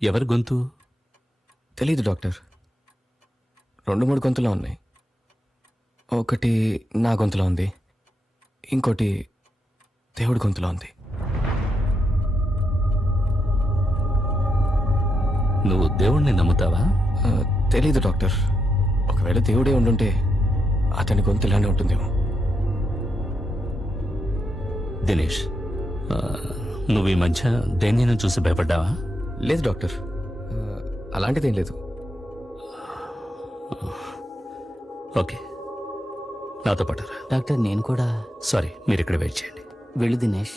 ఎవరి గొంతు? తెలీదు డాక్టర్. 2-3 గొంతులో ఉన్నాయి. ఒకటి నా గొంతులో ఉంది, ఇంకోటి దేవుడి గొంతులో ఉంది. నువ్వు దేవుణ్ణి నమ్ముతావా? తెలీదు డాక్టర్. ఒకవేళ దేవుడే ఉండుంటే అతని గొంతు ఇలానే ఉంటుందేమో. దినేష్, నువ్వు ఈ మధ్య దేనిని చూసి భయపడ్డావా? లేదు డాక్టర్, అలాంటిదేం లేదు. ఓకే, నాతో పాటరా. డాక్టర్ నేను కూడా. సారీ, మీరు ఇక్కడ వెయిట్ చేయండి. వెళ్ళు దినేష్.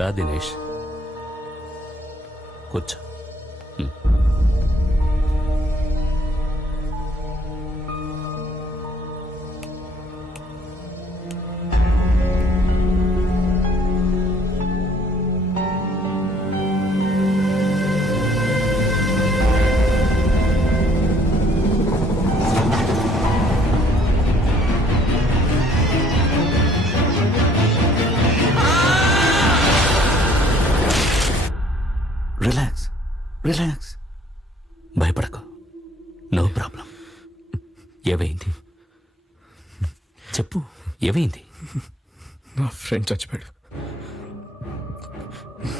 రా దినేష్, కూర్చో. Relax relax. భయపడకు, నో ప్రాబ్లం. ఏమైంది చెప్పు, ఏమైంది? నా ఫ్రెండ్ చచ్చిపోయాడు,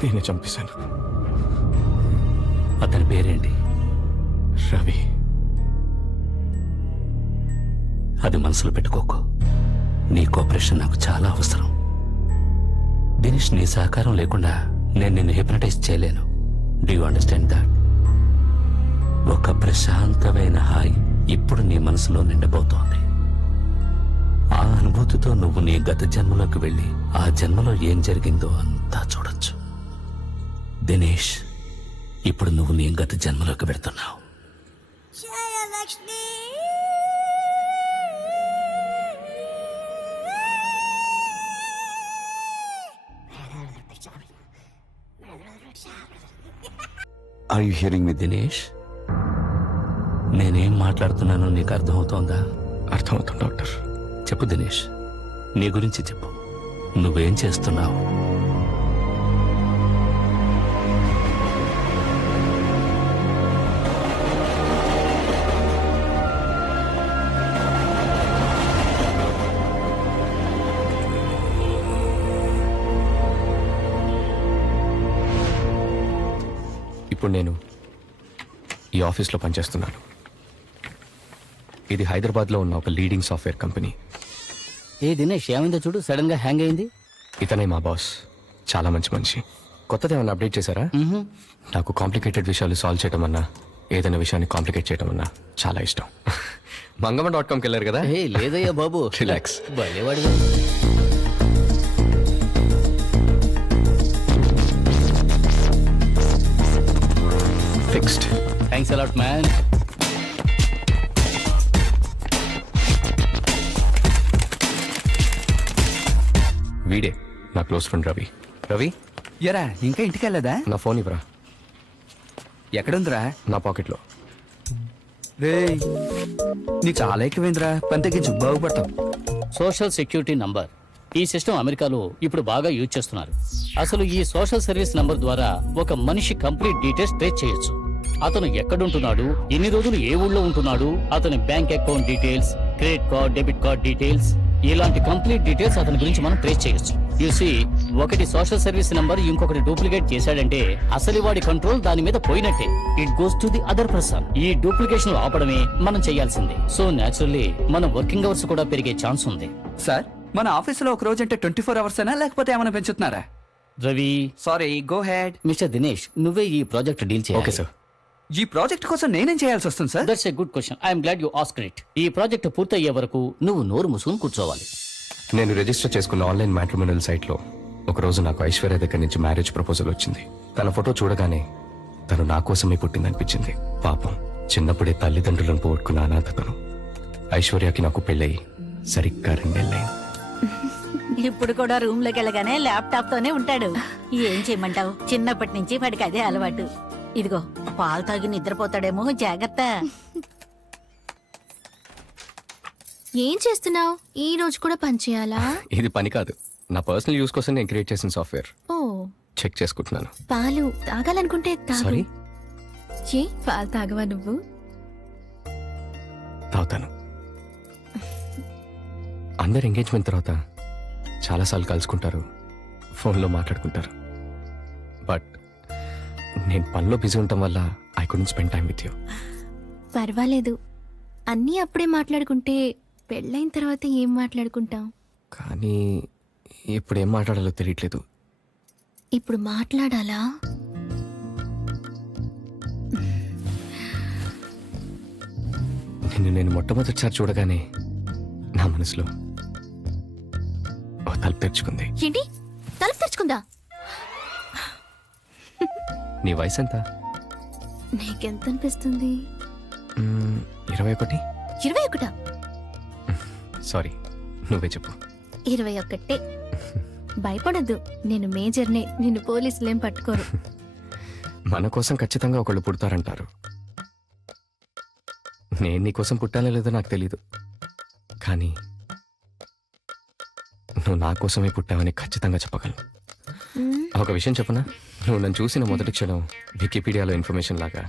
నేనే చంపేశాను. అతని పేరేంటి? రవి. అది మనసులో పెట్టుకోకు. నీ కోఆపరేషన్ నాకు చాలా అవసరం. దినేష్, నీ సహకారం లేకుండా నేను నిన్ను హిప్నటైజ్ చేయలేను. Do you understand that? ఒక ప్రశాంతమైన హాయి ఇప్పుడు నీ మనసులో నిండబోతోంది. ఆ అనుభూతితో నువ్వు నీ గత జన్మలోకి వెళ్ళి ఆ జన్మలో ఏం జరిగిందో అంతా చూడొచ్చు. దినేష్, ఇప్పుడు నువ్వు నీ గత జన్మలోకి వెళ్తున్నావు. Are you hearing me? Dinesh, నేనేం మాట్లాడుతున్నానో నీకు అర్థమవుతోందా? అర్థమవుతుంది డాక్టర్. చెప్పు దినేష్, నీ గురించి చెప్పు. నువ్వేం చేస్తున్నావు? ఇప్పుడు నేను ఈ ఆఫీస్లో పనిచేస్తున్నాను. ఇది హైదరాబాద్లో ఉన్న ఒక లీడింగ్ సాఫ్ట్వేర్ కంపెనీ. ఏ దినేష్, ఏమైందో చూడు, సడన్ గా హ్యాంగ్ అయింది. ఇతనే మా బాస్, చాలా మంచి మనిషి. కొత్తది ఏమన్నా అప్డేట్ చేశారా? నాకు కాంప్లికేటెడ్ విషయాలు సాల్వ్ చేయడం అన్నా, ఏదైనా విషయాన్ని కాంప్లికేట్ చేయడం అన్నా చాలా ఇష్టం. మంగమ్మ.comకి వెళ్ళారు కదా? ఏ లేదయ్యా బాబు, రిలాక్స్. భలేవాడు. ఫిక్స్డ్. Thanks a lot man. వీడే నా క్లోజ్ ఫ్రెండ్ రవి. రవి, ఎరా ఇంకా ఇంటికి వెళ్ళదా? నా ఫోన్ ఇవ్వరా. ఎక్కడుందిరా? నా పాకెట్లో. రే, నీకు చాలా ఎక్కువైందిరా, పని తగ్గించు, బాగుపడతావు. సోషల్ సెక్యూరిటీ నంబర్ ఈ సిస్టమ్ అమెరికాలో ఇప్పుడు బాగా యూజ్ చేస్తున్నారు. అసలు ఈ సోషల్ సర్వీస్ నంబర్ ద్వారా ఒక మనిషి కంప్లీట్ డీటెయిల్స్ ట్రేస్ చేయొచ్చు. అతను ఎక్కడుంటున్నాడు, ఎన్ని రోజులు ఏ ఊళ్ళో ఉంటున్నాడు, అతని bank account details, credit card, debit card details, ఇలాంటి కంప్లీట్ డీటెయిల్స్ అతని గురించి మనం ట్రేస్ చేయొచ్చు. యూసీ, ఒకటి సోషల్ సర్వీస్ నంబర్ ఇంకొకటి డూప్లికేట్ చేశాడంటే అసలు వాడి కంట్రోల్ దాని మీద పోయినట్టే. It goes to the other person. ఈ డూప్లికేషన్ ఆపడమే మనం చేయాల్సిందే. సో న్యాచురల్లీ మన వర్కింగ్ అవర్స్ కూడా పెరిగే ఛాన్స్ ఉంది. సార్, మన ఆఫీసులో ఒక రోజు అంటే 24 hours అయినా, లేకపోతే ఏమైనా పెంచుతున్నారా? Ravi, sorry, go ahead. Mister Dinesh, నువ్వే ఈ ప్రాజెక్ట్ డీల్ చేయాలి. Okay sir. ఈ ప్రాజెక్ట్ కోసం నేనేం చేయాల్సి వస్తుంది sir? That's a good question. I'm glad you asked it. ఈ ప్రాజెక్ట్ పూర్తయ్యే వరకు నువ్వు నోరు మూసుకుని కూర్చోవాలి. నేను రిజిస్టర్ చేసుకున్న ఆన్లైన్ మ్యాట్రిమోనియల్ సైట్లో ఒకరోజు నాకు ఐశ్వర్య దగ్గర నుంచి మ్యారేజ్ ప్రపోజల్ వచ్చింది. తన ఫోటో చూడగానే తను నా కోసమే పుట్టిందనిపించింది. పాపం, చిన్నప్పుడే తల్లిదండ్రులను పోగొట్టుకున్న అనాథ తను. ఐశ్వర్యకి నాకు పెళ్ళయి సరిగ్గా 2 నెలలైంది. ఇప్పుడు కూడా రూమ్ లోకి వెళ్ళగానే ల్యాప్టాప్ తోనే ఉంటాడు. ఏం చేయమంటావు, చిన్నప్పటి నుంచి వాడికి అదే అలవాటు. ఇదిగో పాలు తాగి నిద్రపోతాడేమో, జాగ్రత్త. ఏం చేస్తున్నావు? ఈ రోజు కూడా పని చేయాలా? ఇది పని కాదు, నా పర్సనల్ యూస్ కోసం నేను క్రియేట్ చేసిన సాఫ్ట్వేర్. ఓ చెక్ చేసుకుంటున్నాను. పాలు తాగాలనుకుంటే తాగు. సారీ, ఏ పాలు తాగవా నువ్వు? తాగుతాను. అందరు ఎంగేజ్మెంట్ తర్వాత చాలాసార్లు కలుసుకుంటారు, ఫోన్లో మాట్లాడుకుంటారు. బట్ నేను పనిలో బిజీ ఉండటం వల్ల I couldn't spend time with you. పర్వాలేదు, అన్నీ అప్పుడే మాట్లాడుకుంటే పెళ్ళైన తర్వాత ఏం మాట్లాడుకుంటాం? కానీ ఇప్పుడు ఏం మాట్లాడాలో తెలియట్లేదు. ఇప్పుడు మాట్లాడాలా? నేను మొట్టమొదటిసారి చూడగానే నా మనసులో ఓ తలుపు తెరుచుకుంది. ఏంటి తలుపు తెరుచుకుందా? నీ వయసు ఎంత? నీకెంత అనిపిస్తుంది? 21. 21? సారీ, నువ్వే చెప్పు. 21. భయపడద్దు, నేను మేజర్నే, నిన్ను పోలీసులేం పట్టుకోరు. మన కోసం ఖచ్చితంగా ఒకళ్ళు పుడతారంటారు. నేను నీ కోసం పుట్టానో లేదో నాకు తెలీదు, కానీ నువ్వు నా కోసమే పుట్టావని ఖచ్చితంగా చెప్పగలను. మ్మ్. ఒక విషయం చెప్పనా? నువ్వు నన్ను చూసిన మొదటి క్షణం వికీపీడియాలో ఇన్ఫర్మేషన్ లాగా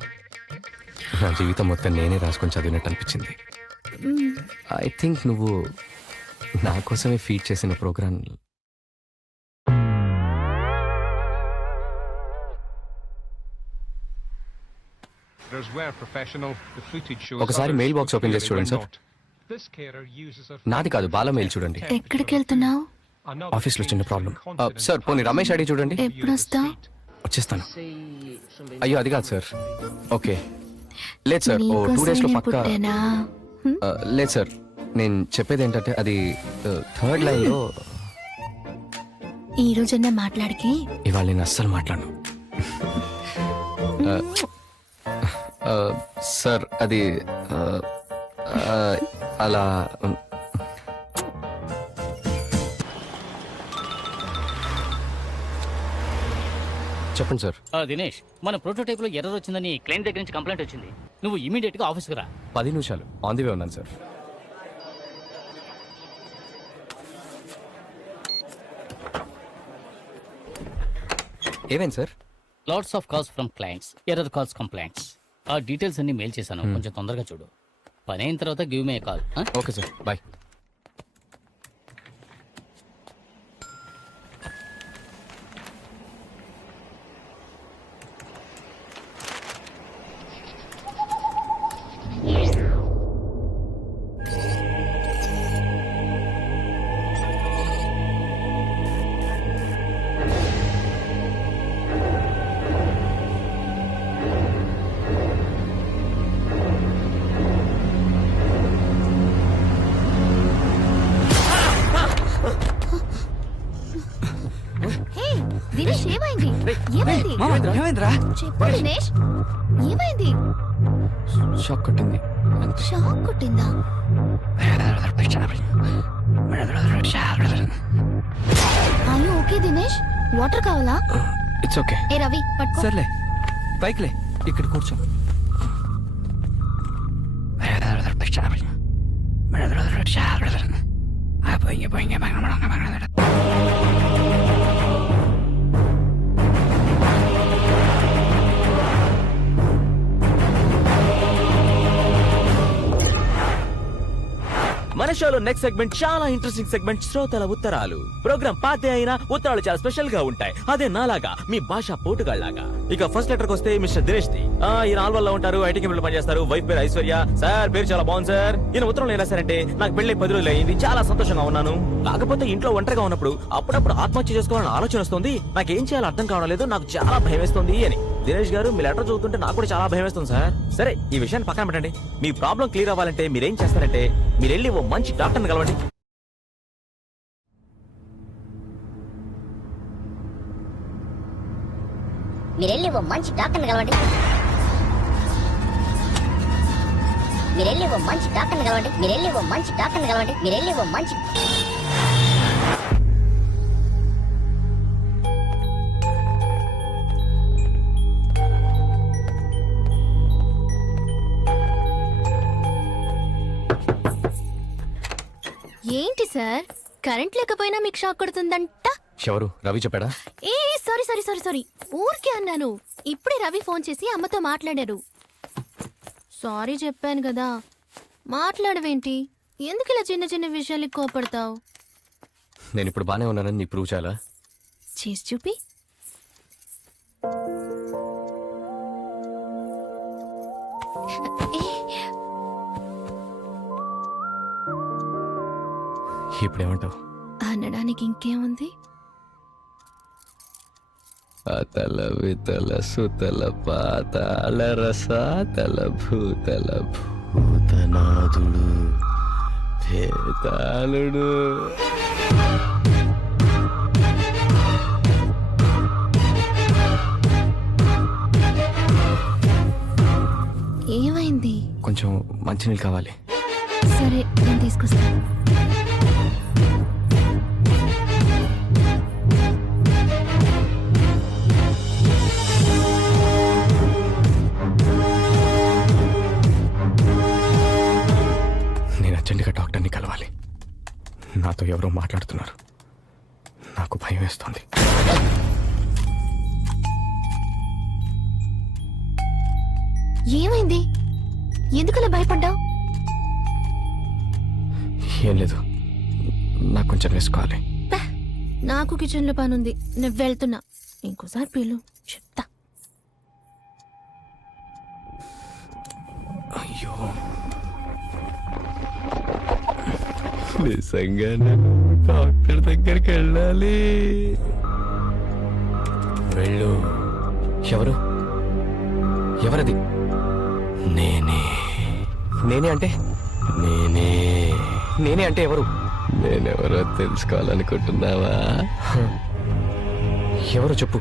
నా జీవితం మొత్తం నేనే రాసుకొని చదివినట్టు అనిపించింది. మ్మ్. ఐ థింక్ నువ్వు నా కోసమే ఫీడ్ చేసిన ప్రోగ్రామ్. ఒకసారి మెయిల్ బాక్స్ ఓపెన్ చేసి చూడండి సార్. నాది కాదు, బాల మెయిల్ చూడండి. ఎక్కడికి వెళ్తున్నావు? ఆఫీస్లో చిన్న ప్రాబ్లం. సార్, పోనీ రమేష్ అడిగి చూడండి. ఎప్పుడు వస్తావు? వచ్చేస్తాను. అయ్యో అది కాదు సార్. ఓకే, లేదు సార్, ఓ 2 days లో పక్కా. పుట్టానా? లేదు సార్, నేను చెప్పేది ఏంటంటే అది 3rd లైన్లో. ఈ రోజన్నా మాట్లాడికి. ఇవాళ నేను అస్సలు మాట్లాడను. సార్ అది అలా చెప్పండి సార్. దినేష్, మన ప్రోటోటైప్ లో ఎర్రర్ వచ్చిందని క్లయింట్ దగ్గర నుంచి కంప్లైంట్ వచ్చింది. నువ్వు ఇమీడియట్ గా ఆఫీస్కి రా. 10 నిమిషాలు ఆన్ ది వే ఉన్నాను సార్. ఏమైంది sir? Lots of calls from clients, error calls, complaints. ఆ డీటెయిల్స్ అన్ని మెయిల్ చేశాను, కొంచెం తొందరగా చూడు. పని అయిన తర్వాత give me call. Okay sir, bye. Hey Dinesh, ఏమైంది? ఏమైంది? ఏమైందిరా? చెప్పు దినేష్, ఏమైంది? షాక్ కొట్టింది అంతే. షాక్ కొట్టిందా? అయ్యో ఓకే దినేష్, వాటర్ కావాలా? It's okay. ఏ రవి పట్టుకో. సర్లే, పైకిలే, ఇక్కడ కూర్చో. మన షోలో నెక్స్ట్ సెగ్మెంట్ చాలా ఇంట్రెస్టింగ్ సెగ్మెంట్, శ్రోతల ఉత్తరాలు. ప్రోగ్రామ్ పాతే అయినా ఉత్తరాలు చాలా స్పెషల్ గా ఉంటాయి. అదే నాలాగా మీ భాష పోటుగాళ్లాగా. ఇక ఫస్ట్ లెటర్ వస్తే మిస్టర్ దినేష్ ది. ఈయన ఆల్వల్ లో ఉంటారు, ఐటీ కంపెనీలో పనిచేస్తారు. వైఫ్ పేరు ఐశ్వర్య. సార్ పేరు చాలా బాగుంది సార్. ఈయన ఉత్తరంలో ఏం రాశారంటే, నాకు పెళ్లి 10 రోజులు అయింది, చాలా సంతోషంగా ఉన్నాను. కాకపోతే ఇంట్లో ఒంటరిగా ఉన్నప్పుడు అప్పుడప్పుడు ఆత్మహత్య చేసుకోవాలని ఆలోచన వస్తుంది. నాకేం చేయాలో అర్థం కావడం లేదు, నాకు చాలా భయం వేస్తుంది అని. దినేష్ గారు, మీ లెటర్ చదువుతుంటే నాకు కూడా చాలా భయం వేస్తుంది సార్. సరే, ఈ విషయాన్ని పక్కన పెట్టండి. మీ ప్రాబ్లం క్లియర్ అవ్వాలంటే మీరేం చేస్తారంటే, మీరు వెళ్ళి ఓ మంచి డాక్టర్ని కలవండి. మీరెళ్ళి ఓ మంచి డాక్టర్ని కలవండి. మీరెళ్ళి ఓ మంచి డాక్టర్ని కలవండి. మీరెళ్ళి ఓ మంచి డాక్టర్ని కలవండి. మీరెళ్ళి ఓ మంచి ఏంటి సార్, కరెంట్ లేకపోయినా మీకు షాక్ కొడుతుందంట. ఎవరు రవి చెప్పాడా? ఏ సారీ సారీ సారీ సారీ, ఊరికే అన్నాను. ఇప్పుడే రవి ఫోన్ చేసి అమ్మతో మాట్లాడారు. సారీ చెప్పాను కదా, మాట్లాడవేంటి? ఎందుకు ఇలా చిన్న చిన్న విషయాలకి కోపడతావు? నేను ఇప్పుడు బానే ఉన్నానని నీ ప్రూవ్ చేయాలా? చేసి చూపి. ఇప్పుడేమంటావు? అనడానికి ఇంకేముంది? అతల వితల సుతల పాతాళ రసాతల భూతల భూతనాథుడు భేతాళుడు. ఏమైంది? కొంచెం మంచినీళ్ళు కావాలి. సరే నేను తీసుకొస్తాను. నేను అర్జెంటుగా డాక్టర్ని కలవాలి. నాతో ఎవరో మాట్లాడుతున్నారు. నాకు భయం వేస్తోంది. ఏమైంది? ఎందుకలా భయపడ్డావు? ఏం లేదు, నాకు కొంచెం వేసుకోవాలి. నాకు కిచెన్ లో పనుంది, నేను వెళ్తున్నా. ఇంకోసారి పిలు, చెప్తా. అయ్యో, నిజంగా నేను డాక్టర్ దగ్గరికి వెళ్ళాలి. వెళ్ళు. ఎవరు? ఎవరది? నేనే. నేనే అంటే? నేనే అంటే ఎవరు? నేనెవరో తెలుసుకోవాలనుకుంటున్నావా? ఎవరు చెప్పు.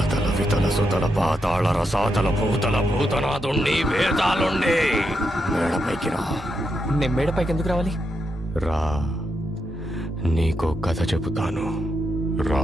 అతల వితల సుతల పాతాళ రసాతల భూతల భూతనాథుండి వేతాలుండి. మేడపైకి రా. నేను మేడపైకి ఎందుకు రావాలి? రా, నీకో కథ చెబుతాను. రా.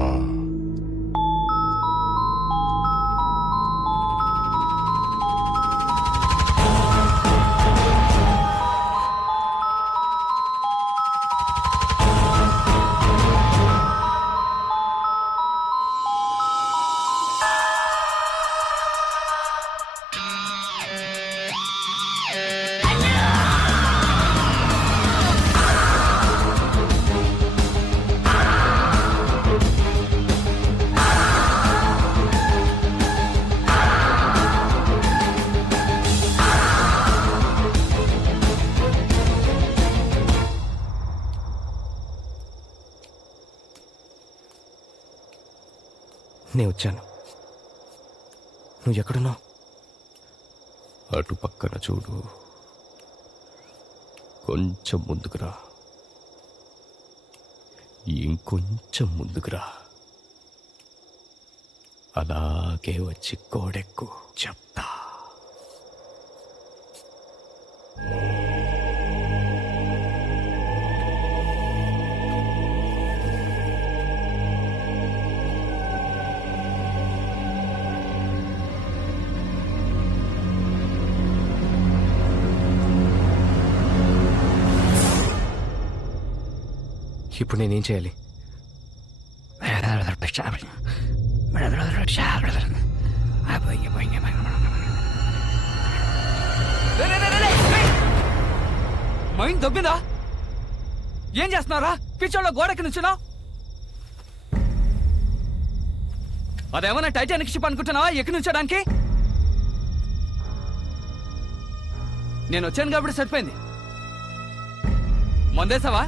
నేను వచ్చాను. నువ్వు ఎక్కడున్నావు? అటు పక్కన చూడు. కొంచెం ముందుకురా. ఇంకొంచెం ముందుకురా. అలాగే వచ్చి గోడెక్కు, చెప్తా. ఇప్పుడు నేనేం చేయాలి? మైండ్ దొబ్బిందా? ఏం చేస్తున్నారా? పిచ్చోళ్ళ గోడకి నుంచున్నావు. అదేమన్నా టైటానిక్ షిప్ అనుకుంటున్నావా ఎక్కి నుంచోడానికి? నేను వచ్చాను కాబట్టి సరిపోయింది. మందేసావా?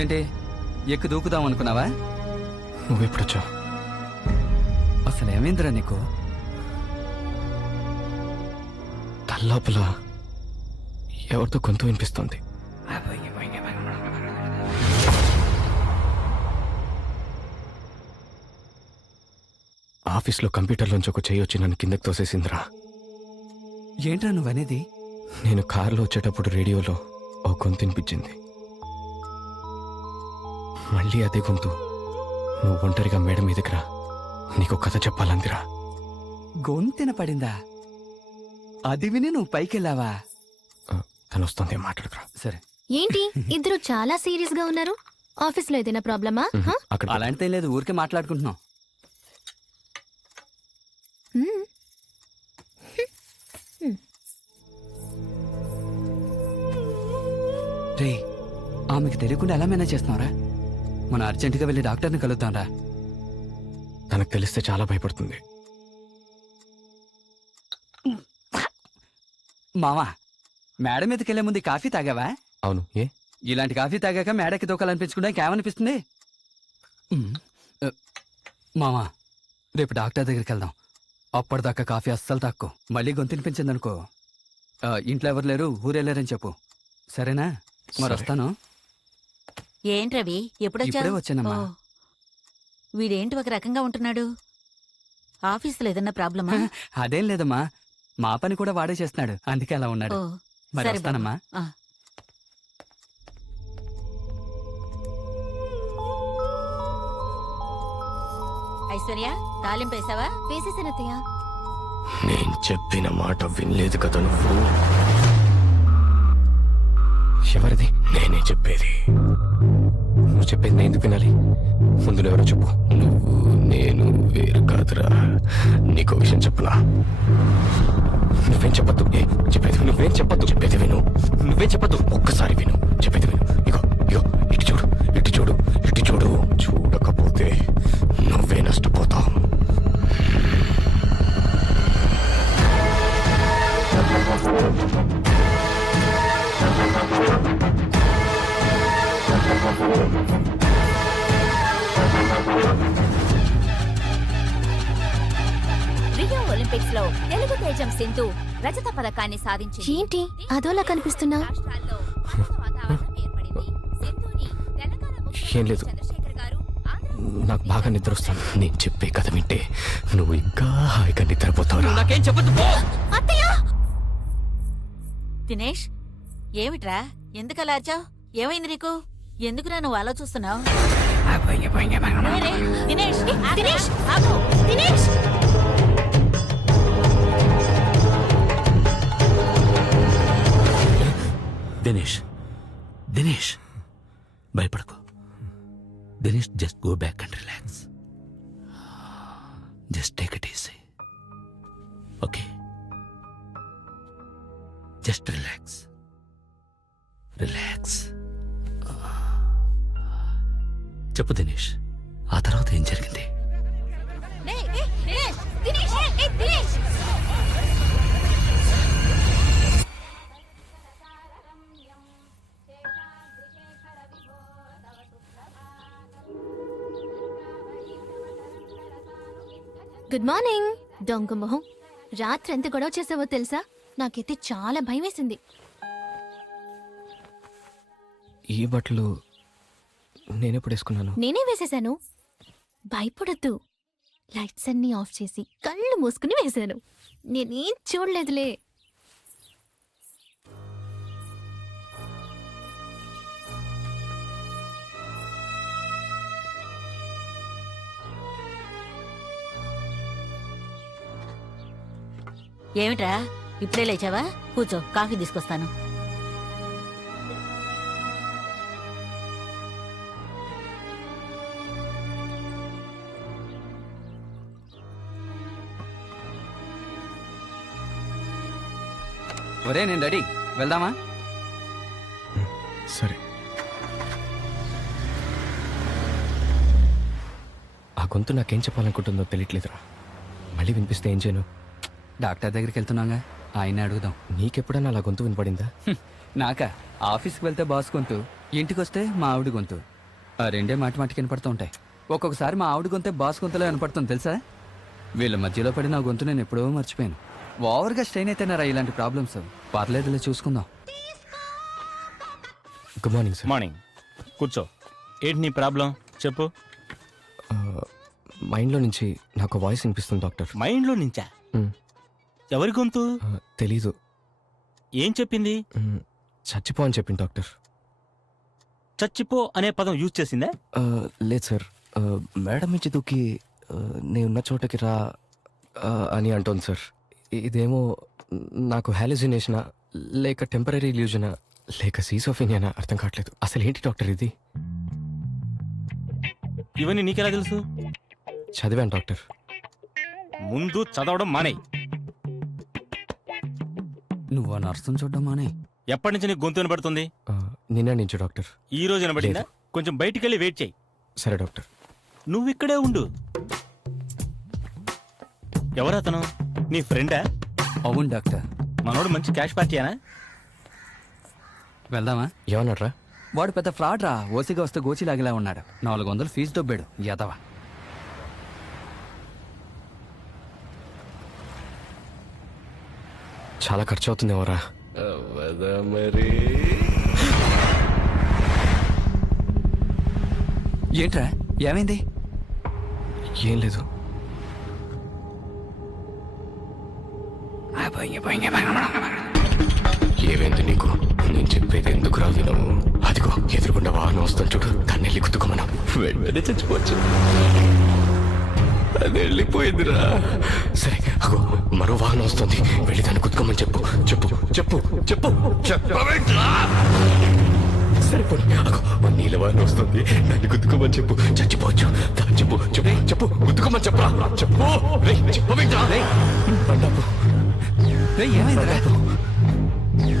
ఏంటి, ఎక్కి దూకుదాం అనుకున్నావా? నువ్వెప్పుడొచ్చావు? అసలు ఏమైందిరా నీకు? తల్లోపల ఎవరితో గొంతు వినిపిస్తోంది. ఆఫీస్లో కంప్యూటర్లోంచి ఒక చెయ్యి వచ్చి నన్ను కిందకి తోసేసిందిరా. ఏంట్రా నువ్వనేది? నేను కారులో వచ్చేటప్పుడు రేడియోలో ఓ గొంతు వినిపించింది. మళ్ళీ అదే గొంతు, నువ్వు ఒంటరిగా మేడ మీదకి రా, నీకు కథ చెప్పాలందిరా. గొంతెన పడిందా? అది విని నువ్వు పైకి వెళ్ళావా? తను వస్తుంది, మాట్లాడుకురా. సరే, ఏంటి ఇద్దరు చాలా సీరియస్ గా ఉన్నారు? ఆఫీస్ లో ఏదైనా ప్రాబ్లమా? హ? అక్కడ అలాంటిదేం లేదు, ఊరికే మాట్లాడుకుంటున్నాం. హ్మ్. రే, ఆమెకు తెలియకుండా ఎలా మేనేజ్ చేస్తున్నావురా? మనం అర్జెంటుగా వెళ్ళి డాక్టర్ని కలుద్దాంరా. తనకు తెలిస్తే చాలా భయపడుతుంది. మావా, మేడ మీదకి వెళ్లే ముందు ఈ కాఫీ తాగావా? అవును, ఏ? ఇలాంటి కాఫీ తాగాక మేడకి దూకాలనిపించుకుంటే ఇంకేమనిపిస్తుంది? మామా, రేపు డాక్టర్ దగ్గరికి వెళ్దాం. అప్పటిదాకా కాఫీ అస్సలు తాక్కో. మళ్ళీ గొంతినిపించిందనుకో, ఇంట్లో ఎవరు లేరు, ఊరెళ్ళారని చెప్పు. సరేనా? మరి సరే. వస్తాను. ఏంటి రవి ఇప్పుడే ఎప్పుడొచ్చావు? వచ్చానమ్మా. ఓ, వీడేంటి ఒక రకంగా ఉంటున్నాడు? ఆఫీసులో ఏదన్నా ప్రాబ్లమా? అదేం లేదమ్మా, మా పని కూడా వాడే చేస్తున్నాడు, అందుకే అలా ఓ, ఉన్నాడు. మరి సరే బాబు. వస్తానమ్మా. ఆ. ఐశ్వర్య, తాలింపు వేసావా? వేసేసానత్తయ్య. నేను చెప్పిన మాట వినలేదు కదా నువ్వు. ఎవరిది? నేనే చెప్పేది. నువ్వు చెప్పేది నేను ఎందుకు వినాలి? ముందు ఎవరో చెప్పు. నువ్వు నేను వేరు కాదురా. నీకో విషయం చెప్పనా? నువ్వేం చెప్పద్దు. చెప్పేది విను. నువ్వేం చెప్పద్దు. చెప్పేది విను. నువ్వేం చెప్పద్దు. ఒక్కసారి విను. చెప్పేది విను. ఇగో ఇగో, ఇటు చూడు, ఇటు చూడు, ఇటు చూడు. చూడకపోతే నువ్వే నష్టపోతావు. రియో ఒలింపిక్స్ లో తెలుగు తేజం సింధు రజత పథకాన్ని సాధించింది. ఏంటి అదోలా కనిపిస్తున్నా? రాష్ట్రాల్లో పండుగ వాతావరణం ఏర్పడింది. సింధుని తెలంగాణ ముఖ్యమంత్రి ఏం లేదు. చంద్రశేఖర్ గారు నాకు బాగా నిద్ర వస్తుంది. నేను చెప్పే కథ వింటే నువ్వు ఇంకా హాయిగా నిద్రపోతావురా. నాకేం చెప్పొద్దు, పో. దినేష్, ఏమిట్రా? ఎందుకలా అరిచావ్? ఏమైంది నీకు? ఎందుకురా నువ్వు అలా చూస్తున్నావు? దినేష్, దినేష్, ఆగు. దినేష్! దినేష్, దినేష్, భయపడకు. Dinesh, just go back and relax. Just take it easy. Okay, just relax, relax. చెప్పు దినేష్, ఆ తర్వాత ఏం జరిగింది? దినేష్, దినేష్, దినేష్. గుడ్ మార్నింగ్ దొంగ మొహం. రాత్రి ఎంత గొడవ చేసావో తెలుసా? నాకైతే చాలా భయం వేసింది. ఈ బట్టలు నేనెప్పుడు వేసుకున్నాను? నేనే వేసేశాను. భయపడొద్దు. లైట్స్ అన్నీ ఆఫ్ చేసి కళ్ళు మూసుకుని వేశాను. నేనేం చూడలేదులే. ఏమిట్రా, ఇప్పుడే లేచావా? కూర్చో, కాఫీ తీసుకొస్తాను. ఒరే, నేను రెడీ, వెళ్దామా? సరే. ఆ గొంతు నాకేం చెప్పాలనుకుంటుందో తెలియట్లేదురా. మళ్ళీ వినిపిస్తే ఏం చేయను? డాక్టర్ దగ్గరికి వెళ్తున్నాగా, ఆయన అడుగుదాం. నీకెప్పుడైనా అలా గొంతు వినపడిందా? నాకా? ఆఫీస్కి వెళ్తే బాస్ గొంతు, ఇంటికి వస్తే మా ఆవిడ గొంతు. ఆ రెండే మాటికి వినపడుతూ ఉంటాయి. ఒక్కొక్కసారి మా ఆవిడ గొంతే బాస్ గొంతులో వినపడుతుంది తెలుసా? వీళ్ళ మధ్యలో పడి నా గొంతు నేను ఎప్పుడో మర్చిపోయాను. ఓవర్గా స్ట్రెయిన్ అయితేనారా ఇలాంటి ప్రాబ్లమ్స్. పర్లేదులే, చూసుకుందాం. Good morning sir. మార్నింగ్. కూర్చో. ఏంటి నీ ప్రాబ్లం చెప్పు. మైండ్లో నుంచి నాకు వాయిస్ వినిపిస్తుంది డాక్టర్. మైండ్లో నుంచా? ఎవరి గొంతు? తెలీదు. ఏం చెప్పింది? చచ్చిపో అని చెప్పింది డాక్టర్. చచ్చిపో అనే పదం యూజ్ చేసిందా? లేదు సార్. మేడం నుంచి దూకి నేనున్న చోటకి రా అని అంటోంది సార్. ఇదేమో నాకు హాలిజినేషనా లేక టెంపరీ ఇల్యూజనా లేక సీసోఫినియానా అర్థం కావట్లేదు. అసలు ఏంటి డాక్టర్ ఇది? ఇవన్నీ నీకెలా తెలుసు? చదివాను డాక్టర్. ముందు చదవడం మానే. నువ్వు ఆ నర్సును చూడడం మానే. ఎప్పటి నుంచి నీకు గొంతు వినబడుతుంది? నిన్న నుంచి డాక్టర్. ఈ రోజు వినబడిందా? కొంచెం బయటికి వెళ్ళి వెయిట్ చేయి. సరే డాక్టర్. నువ్వు ఇక్కడే ఉండు. ఎవరతను? నీ ఫ్రెండా? అవును డాక్టర్. మనోడు మంచి క్యాష్ పార్టీయానా? వెళ్దామా? ఏమన్నారా? వాడు పెద్ద ఫ్రాడ్ రా. ఓసిగా వస్తే గోచిలాగిలా ఉన్నాడు. 400 ఫీజు దొబ్బాడు యదవా. చాలా ఖర్చు అవుతుంది ఎవరా? మరి ఏంట్రా ఏమైంది? ఏం లేదు. ఏమైంది నీకు? నేను చెప్పేది ఎందుకు రా వినవు? అదిగో ఎదురుకుండా వాహనం వస్తాను చూడు, దాన్ని వెళ్ళి కుతుకోమన్నా. వెంటనే చచ్చిపోవచ్చు. అది వెళ్ళిపోయిందిరా. సరే అగో మరో వాహనం వస్తుంది, వెళ్ళి దాన్ని కుతుకోమని చెప్పు. చెప్పు చెప్పు చెప్పు చెప్పవేంట్రా? సరిపోయి అగో నీళ్ళ వాహనం వస్తుంది, దాన్ని కుతుకోమని చెప్పు. చచ్చిపోవచ్చు. చెప్పు చెప్పు చెప్పు కుతుకోమని చెప్పరా. చెప్పు చెప్పవేంట్రా? బండాపు ఏమైందిరా?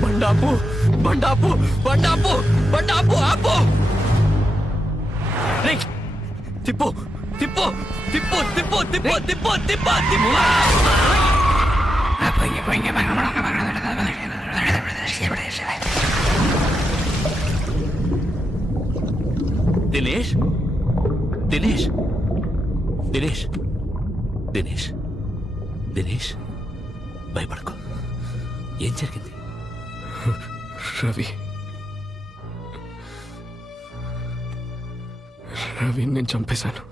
బండాపు బండాపు బండాపు బండాపు ఆపు. తిప్పు తిప్పు తిప్పు తిప్పు తిప్పు తిప్పు తిప్పు తిప్పు. దినేష్ దినేష్ దినేష్ దినేష్ దినేష్ భయపడకు. ఏం జరిగింది? రవి రవిని నేను చంపేశాను.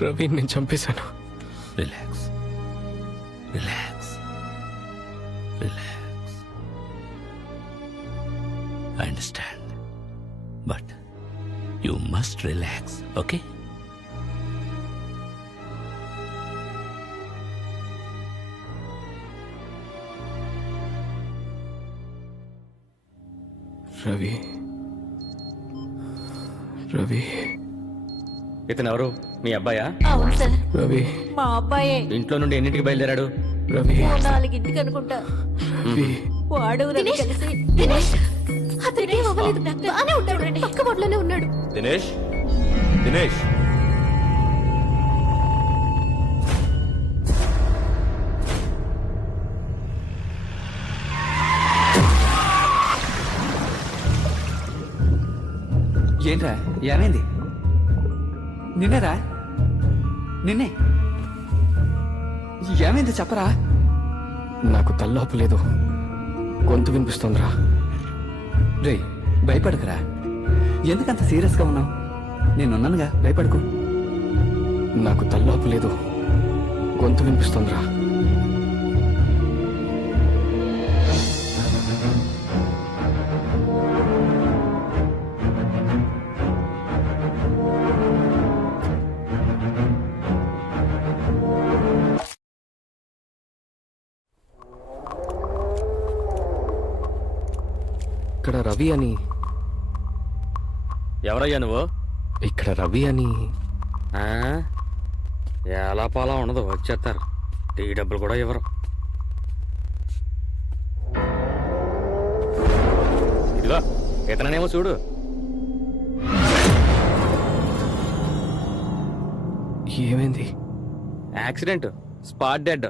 రవిని నేను చంపేశాను. Relax relax relax. I understand, but you must relax, okay? Ravi Ravi ఇతను ఎవరు? మీ అబ్బాయా? అవును సార్, రవి మా అబ్బాయే. ఇంట్లో నుండి ఎన్నింటికి బయలుదేరాడు? రవి 4ింటికి అనుకుంటా. రవి వాడు రవి కలిసి దినేష్ అతనికి ఏం అవ్వలేదు. బానే ఉన్నాడు. పక్క బొడ్లోనే ఉన్నాడు. దినేష్ దినేష్ ఏంట్రా ఏమైంది? నిన్నేరా? నిన్నే ఏమైంది చెప్పరా? నాకు తల్లోపు లేదు, గొంతు వినిపిస్తోందిరా. రే భయపడకురా. ఎందుకంత సీరియస్గా ఉన్నావు? నేనున్నానుగా, భయపడకు. నాకు తల్లోపు లేదు, గొంతు వినిపిస్తోందిరా. ఇక్కడ రవి అని ఎవరయ్యా నువ్వు? ఇక్కడ రవి అని ఎలా పాలా ఉండదు, వచ్చేస్తారు. టీ డబ్బులు కూడా ఇవ్వరు. ఇదిగో ఇతననేమో చూడు. ఏమైంది? Accident, spot dead.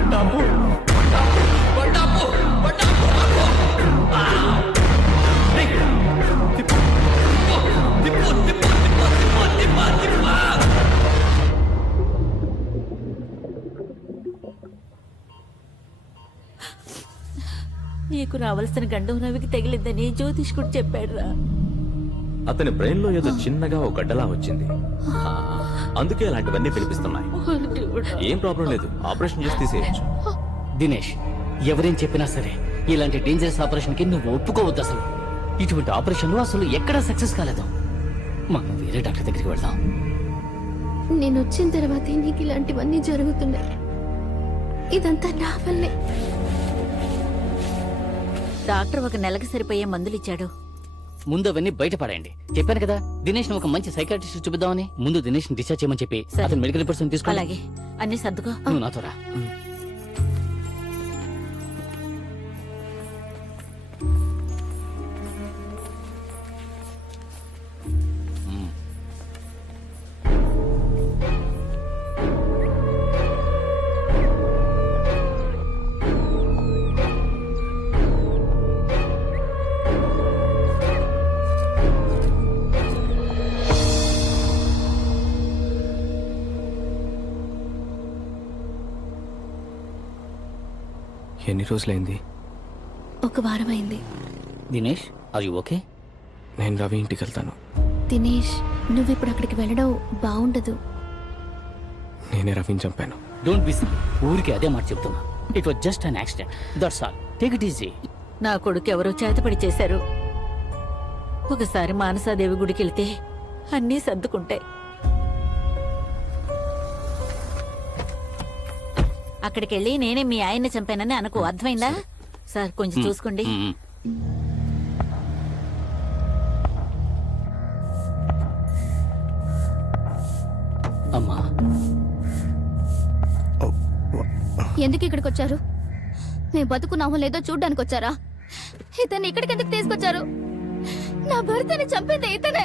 బండాపు బండాపు నీకు రావాల్సిన గండం రవికి తగిలిందని జ్యోతిష్కుడు చెప్పాడురా. అతని బ్రెయిన్ లో ఏదో చిన్నగా ఒక గడ్డలా వచ్చింది, అందుకే అలాంటివన్నీ వినిపిస్తున్నాయి. ఏం ప్రాబ్లం లేదు, ఆపరేషన్ చేసి తీసేయచ్చు. దినేష్ ఎవరేం చెప్పినా సరే ఇలాంటి డేంజరస్ ఆపరేషన్ కి నువ్వు ఒప్పుకోవద్దు. అసలు ఇటువంటి ఆపరేషన్లు అసలు ఎక్కడా సక్సెస్ కాలేదు. మనం వేరే డాక్టర్ దగ్గరికి వెళ్దాం. నేను వచ్చిన తర్వాతే నీకు ఇలాంటివన్నీ జరుగుతున్నాయి. ఇదంతా నా వల్లే. డాక్టర్ ఒక నెలకి సరిపోయే మందులు ఇచ్చాడు. ముందు అవన్నీ బయటపడండి. చెప్పాను కదా దినేష్ ఒక మంచి సైకాట్రిస్ట్ చూపిద్దామని. ముందు దినేష్ డిశ్చార్జ్ చేయమని చెప్పి సరే. అతను మెడికల్ రిపోర్ట్స్ తీసుకో. అలాగే అన్ని సర్దుకో. నువ్వు నాతో రా. ఎన్ని రోజులైంది? ఒక వారం అయింది. Dinesh are you okay? నేను రవి ఇంటికి వెళ్తాను. దినేష్, నువ్వు ఇప్పుడు అక్కడికి వెళ్ళడం బాగుండదు. నేనే రవిని చంపాను. Don't be silly. ఊరికి అదే మాట చెప్తున్నా. It was just an accident. That's all. Take it easy. నా కొడుకు ఎవరో చేతపడి చేశారు. ఒకసారి మానసాదేవి గుడికి వెళ్తే అన్నీ సర్దుకుంటాయి. అక్కడికెళ్ళి నేనే మీ ఆయన్ని చంపానని అనుకో. అర్థమైందా? సార్ కొంచెం చూసుకోండి. అమ్మా ఎందుకు ఇక్కడికి వచ్చారు? మేము బతుకున్నామో లేదో చూడ్డానికి వచ్చారా? ఇతన్ని ఇక్కడికి ఎందుకు తీసుకొచ్చారు? నా భర్తని చంపింది ఇతనే.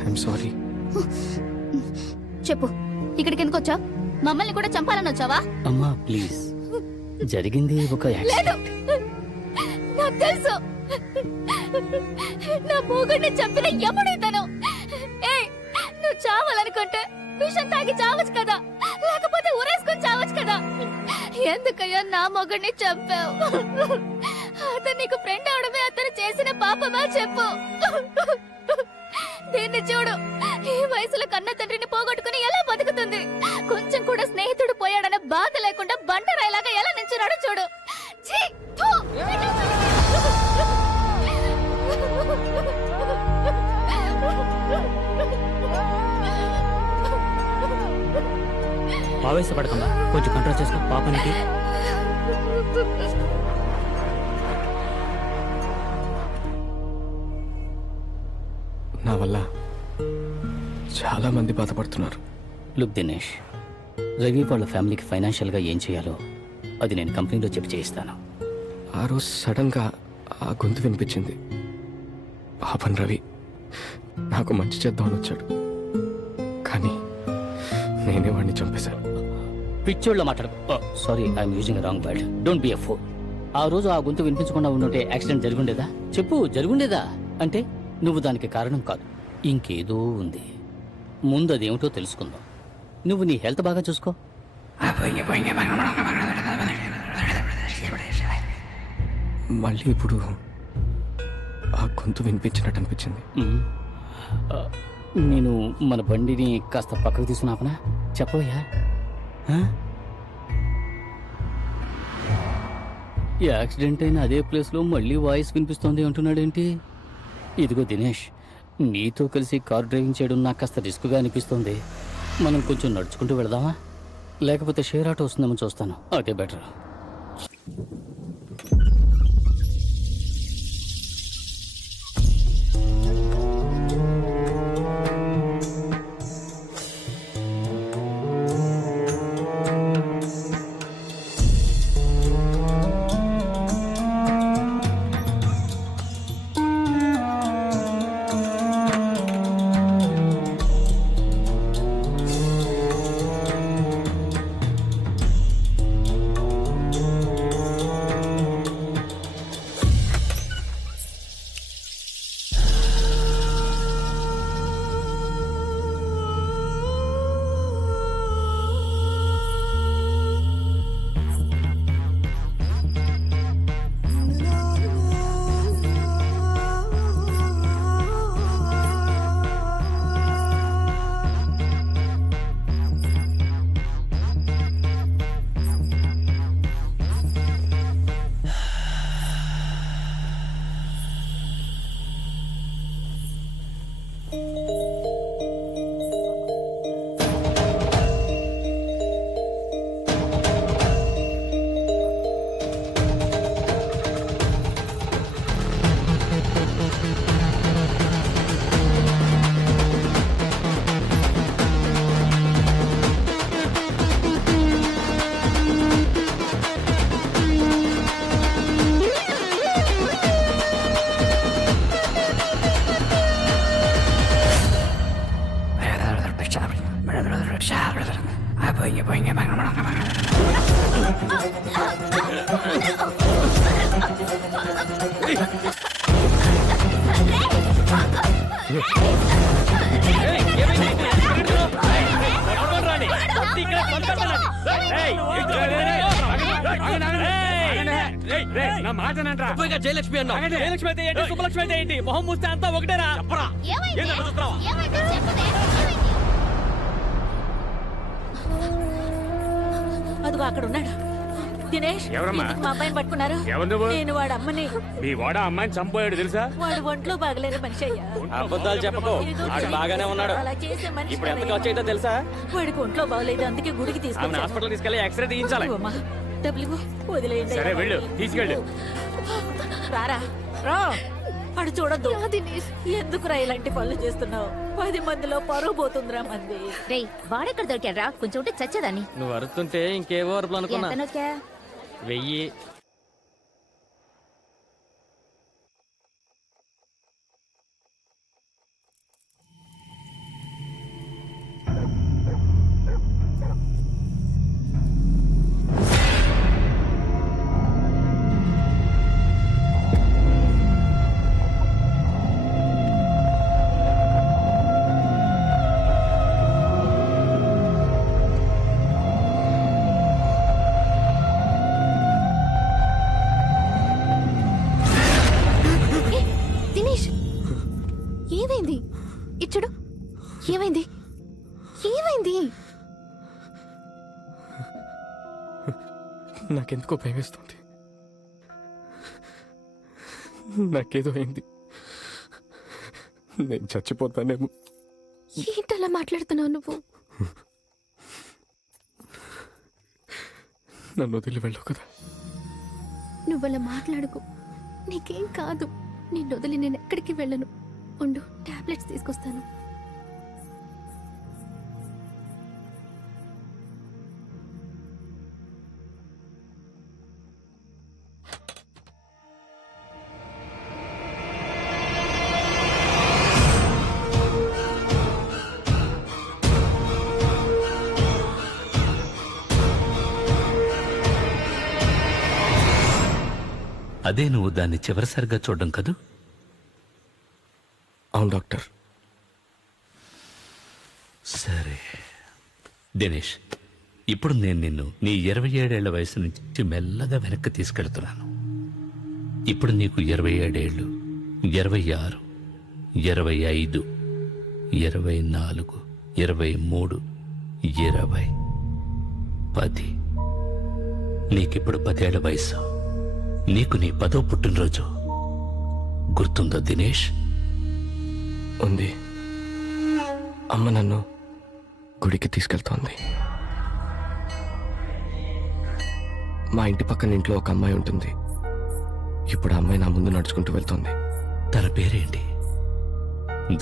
I'm sorry. చెప్పు, ఇక్కడికి ఎందుకు వచ్చావు? మమ్మల్ని కూడా చంపాలని వచ్చావా? అమ్మా ప్లీజ్. జరిగింది ఒక లేదు, యాక్సిడెంట్. నాకు తెలుసు. నా మూగుడిని చంపిన యముడు ఇతను. ఏయ్, నువ్వు చావాలనుకుంటే విషం తాగి చావచ్చు కదా, లేకపోతే ఊరేసుకొని చావచ్చు కదా. ఎందుకయ్యా నా మొగుడిని చంపావు? అతను నీకు ఫ్రెండ్ అవడమే అతను చేసిన పాపమా చెప్పు. దీన్ని చూడు, ఈ వయసులో కన్న తండ్రిని పోగొట్టుకుని ఎలా బతుకుతుంది? కొంచెం కూడా స్నేహితుడు పోయాడన్న బాధ లేకుండా బండరాయిలాగా ఎలా నించున్నాడో చూడు. ఛీ, థూ. ఆవేశపడకమ్మా, కొంచెం కంట్రోల్ చేసుకో పాపనికి. నా వల్ల చాలా మంది బాధపడుతున్నారు. లుక్ దినేష్, రవి వాళ్ళ ఫ్యామిలీకి ఫైనాన్షియల్గా ఏం చేయాలో అది నేను కంపెనీలో చెప్పి చేయిస్తాను. ఆ రోజు సడన్ గా ఆ గొంతు వినిపించింది. పాపం రవి నాకు మంచి చేద్దామని వచ్చాడు, కానీ నేనే వాడిని చంపేశాను. పిచ్చోళ్ళ మాట్లాడు. Sorry, I'm using wrong word. Don't be a fool. ఆ రోజు ఆ గొంతు వినిపించకుండా ఉండుంటే యాక్సిడెంట్ జరుగుండేదా? చెప్పు, జరుగుండేదా? అంటే నువ్వు దానికి కారణం కాదు, ఇంకేదో ఉంది. ముందు అదేమిటో తెలుసుకుందాం. నువ్వు నీ హెల్త్ బాగా చూసుకో. మళ్ళీ ఇప్పుడు ఆ గొంతు వినిపించినట్టు అనిపించింది. మ్మ్. ఆ, నేను మన బండిని కాస్త పక్కకు తీసుకున్నాపనా? చెప్పవయ్యా. ఆ? ఈ యాక్సిడెంట్ అయిన అదే ప్లేస్లో మళ్ళీ వాయిస్ వినిపిస్తోంది అంటున్నాడేంటి? ఇదిగో దినేష్, నీతో కలిసి కార్ డ్రైవింగ్ చేయడం నాకు కాస్త రిస్క్గా అనిపిస్తుంది. మనం కొంచెం నడుచుకుంటూ వెళదామా? లేకపోతే షేర్ ఆటో వస్తుందేమో చూస్తాను. అదే బెటర్. నా మాట జయలక్ష్మి అన్నా జయలక్ష్మి అయితే ఏంటి శుభలక్ష్మి అయితే ఏంటి మొహం మూస్తే అంతా ఒకటేరా చెప్పరా అదిగో అక్కడ ఉన్నాడు. దినేష్, ఎవరమ్మా? ఎందుకు మా అబ్బాయిని పట్టుకున్నారు? ఎవరు నువ్వు? నేను వాడు అమ్మని. మీ వాడ అమ్మాయిని చంపోయాడు తెలుసా? వాడు ఒంట్లో బాగలేని మనిషి అయ్యా. అబద్ధాలు చెప్పకు, ఏదో ఆడు బాగానే ఉన్నాడు. అలా చేసే మనిషి ఇప్పుడు ఎంత కాదయ్యా. ఖర్చు అయితే తెలుసా? వాడికి ఒంట్లో బాగలేదు, అందుకే గుడికి ఆమె తీసుకొచ్చాను. హాస్పిటల్ తీసుకెళ్లి ఎక్స్రే తీయించాలి. ఇవ్వమ్మా, డబ్బులు ఇవ్వు, వదిలేయండి. సరే వెళ్ళు, తీసుకెళ్ళు. రారా రా. వాడు చూడద్దు. ఎందుకురా ఇలాంటి పనులు చేస్తున్నావు? 10 మందిలో పరువు పోతుందిరా మంది. రేయ్ వాడెక్కడ దొరికాడు రా, కొంచెం ఉంటే చచ్చేదాన్ని. నువ్వు అరుతుంటే ఇంకేవో అరుపులు అనుకున్నా. ఎంత నొక్కా? 1000. ఏ, దినేష్ ఏమైంది? ఇచ్చుడు ఏమైంది? ఏమైంది? నాకెందుకో భయం వేస్తుంది. నాకేదో అయింది. నేను చచ్చిపోతానేమో. ఏంటలా మాట్లాడుతున్నావు నువ్వు? నన్ను వదిలి వెళ్ళవు కదా. నువ్వలా మాట్లాడుకు. నీకేం కాదు. నిన్ను వదిలి నేను ఎక్కడికి వెళ్ళను. ఉండు, టాబ్లెట్స్ తీసుకొస్తాను. అదే నువ్వు దాన్ని చివరిసారిగా చూడడం కదూ? అవును డాక్టర్. సరే దినేష్, ఇప్పుడు నేను నిన్ను నీ 27 ఏళ్ల వయసు నుంచి మెల్లగా వెనక్కి తీసుకెళ్తున్నాను. ఇప్పుడు నీకు 27 ఏళ్ళు, 26, 25, 24, 23, 20, 10. నీకిప్పుడు 10 ఏళ్ల వయసు. నీకు నీ 10వ పుట్టినరోజు గుర్తుందో దినేష్? ఉంది. అమ్మ నన్ను గుడికి తీసుకెళ్తోంది. మా ఇంటి పక్కన ఇంట్లో ఒక అమ్మాయి ఉంటుంది. ఇప్పుడు ఆ అమ్మాయి నా ముందు నడుచుకుంటూ వెళ్తోంది. తన పేరేంటి?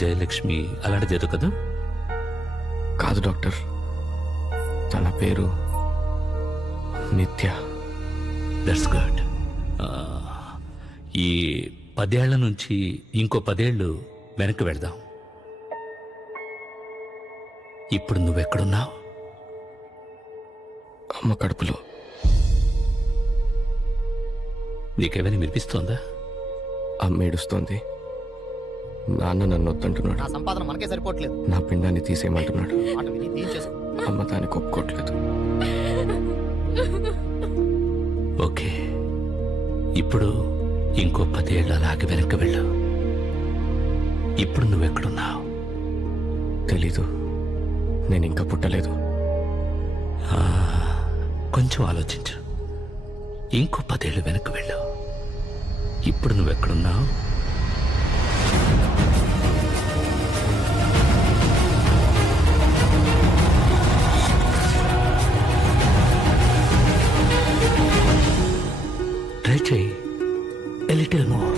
జయలక్ష్మి అలాంటిదేదో కదా? కాదు డాక్టర్, తన పేరు నిత్య. That's good. ఈ 10 ఏళ్ల నుంచి ఇంకో 10 ఏళ్ళు వెనక్కి వెళదాం. ఇప్పుడు నువ్వెక్కడున్నావు? అమ్మ కడుపులో. నీకేమైనా వినిపిస్తోందా? అమ్మ ఏడుస్తోంది. నాన్న నన్ను వద్దంటున్నాడు. నా సంపాదన మనకే సరిపోవట్లేదు. నా పిండాన్ని తీసేయమంటున్నాడు. మాట విని తీయించేసుకో. అమ్మ దానికి ఒప్పుకోవట్లేదు. ఓకే, ఇప్పుడు ఇంకో 10 ఏళ్ళు అలాగే వెనక్కి వెళ్ళు. ఇప్పుడు నువ్వెక్కడున్నావు? తెలీదు. నేను ఇంకా పుట్టలేదు. కొంచెం ఆలోచించు. ఇంకో 10 ఏళ్ళు వెనక్కి వెళ్ళు. ఇప్పుడు నువ్వెక్కడున్నావు? ట్రై చేయి. A little more.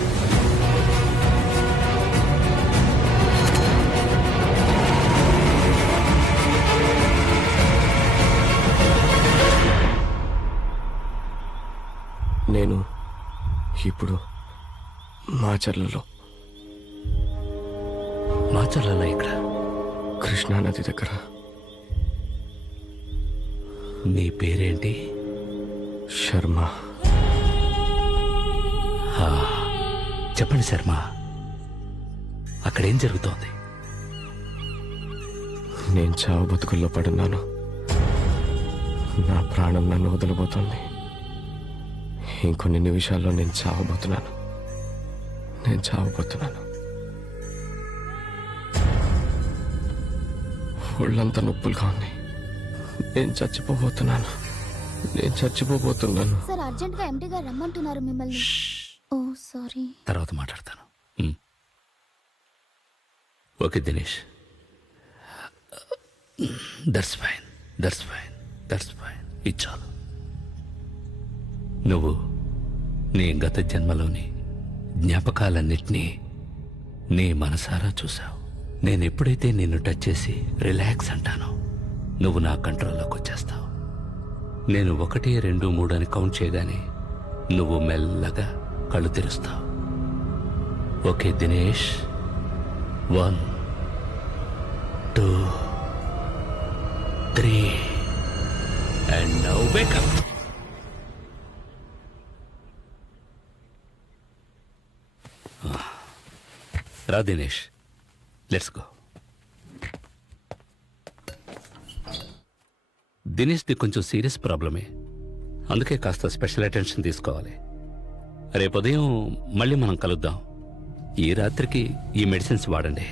నేను ఇప్పుడు మాచర్లలో, మాచర్లలో ఇక్కడ కృష్ణానది దగ్గర నీ పేరేంటి? శర్మ. చెప్పండి శర్మ, అక్కడేం జరుగుతోంది? నేను చావు బతుకుల్లో పడున్నాను. నా ప్రాణం నన్ను వదిలిపోతుంది. ఇంకొన్ని నిమిషాల్లో నేను చావబోతున్నాను. ఒళ్ళంతా నొప్పులుగా ఉంది. నేను చచ్చిపోబోతున్నాను. సార్ అర్జెంట్ గా ఎండి గారు రమ్మంటున్నారు మిమ్మల్ని. ఓ సారీ. తర్వాత మాట్లాడతాను. Okay Dinesh, that's fine. ఇది చాలు. నువ్వు నీ గత జన్మలోని జ్ఞాపకాలన్నిటినీ నీ మనసారా చూసావు. నేను ఎప్పుడైతే నిన్ను టచ్ చేసి రిలాక్స్ అంటానో నువ్వు నా కంట్రోల్లోకి వచ్చేస్తావు. నేను 1, 2, 3 అని కౌంట్ చేయగానే నువ్వు మెల్లగా కళ్ళు తెరుస్తావు. Okay Dinesh, 1, 2, 3 and now wake up. రా దినేష్, లెట్స్ గో. దినేష్ది కొంచెం సీరియస్ ప్రాబ్లమే, అందుకే కాస్త స్పెషల్ అటెన్షన్ తీసుకోవాలి. రేపు ఉదయం మళ్ళీ మనం కలుద్దాం. ఈ రాత్రికి ఈ మెడిసిన్స్ వాడండి.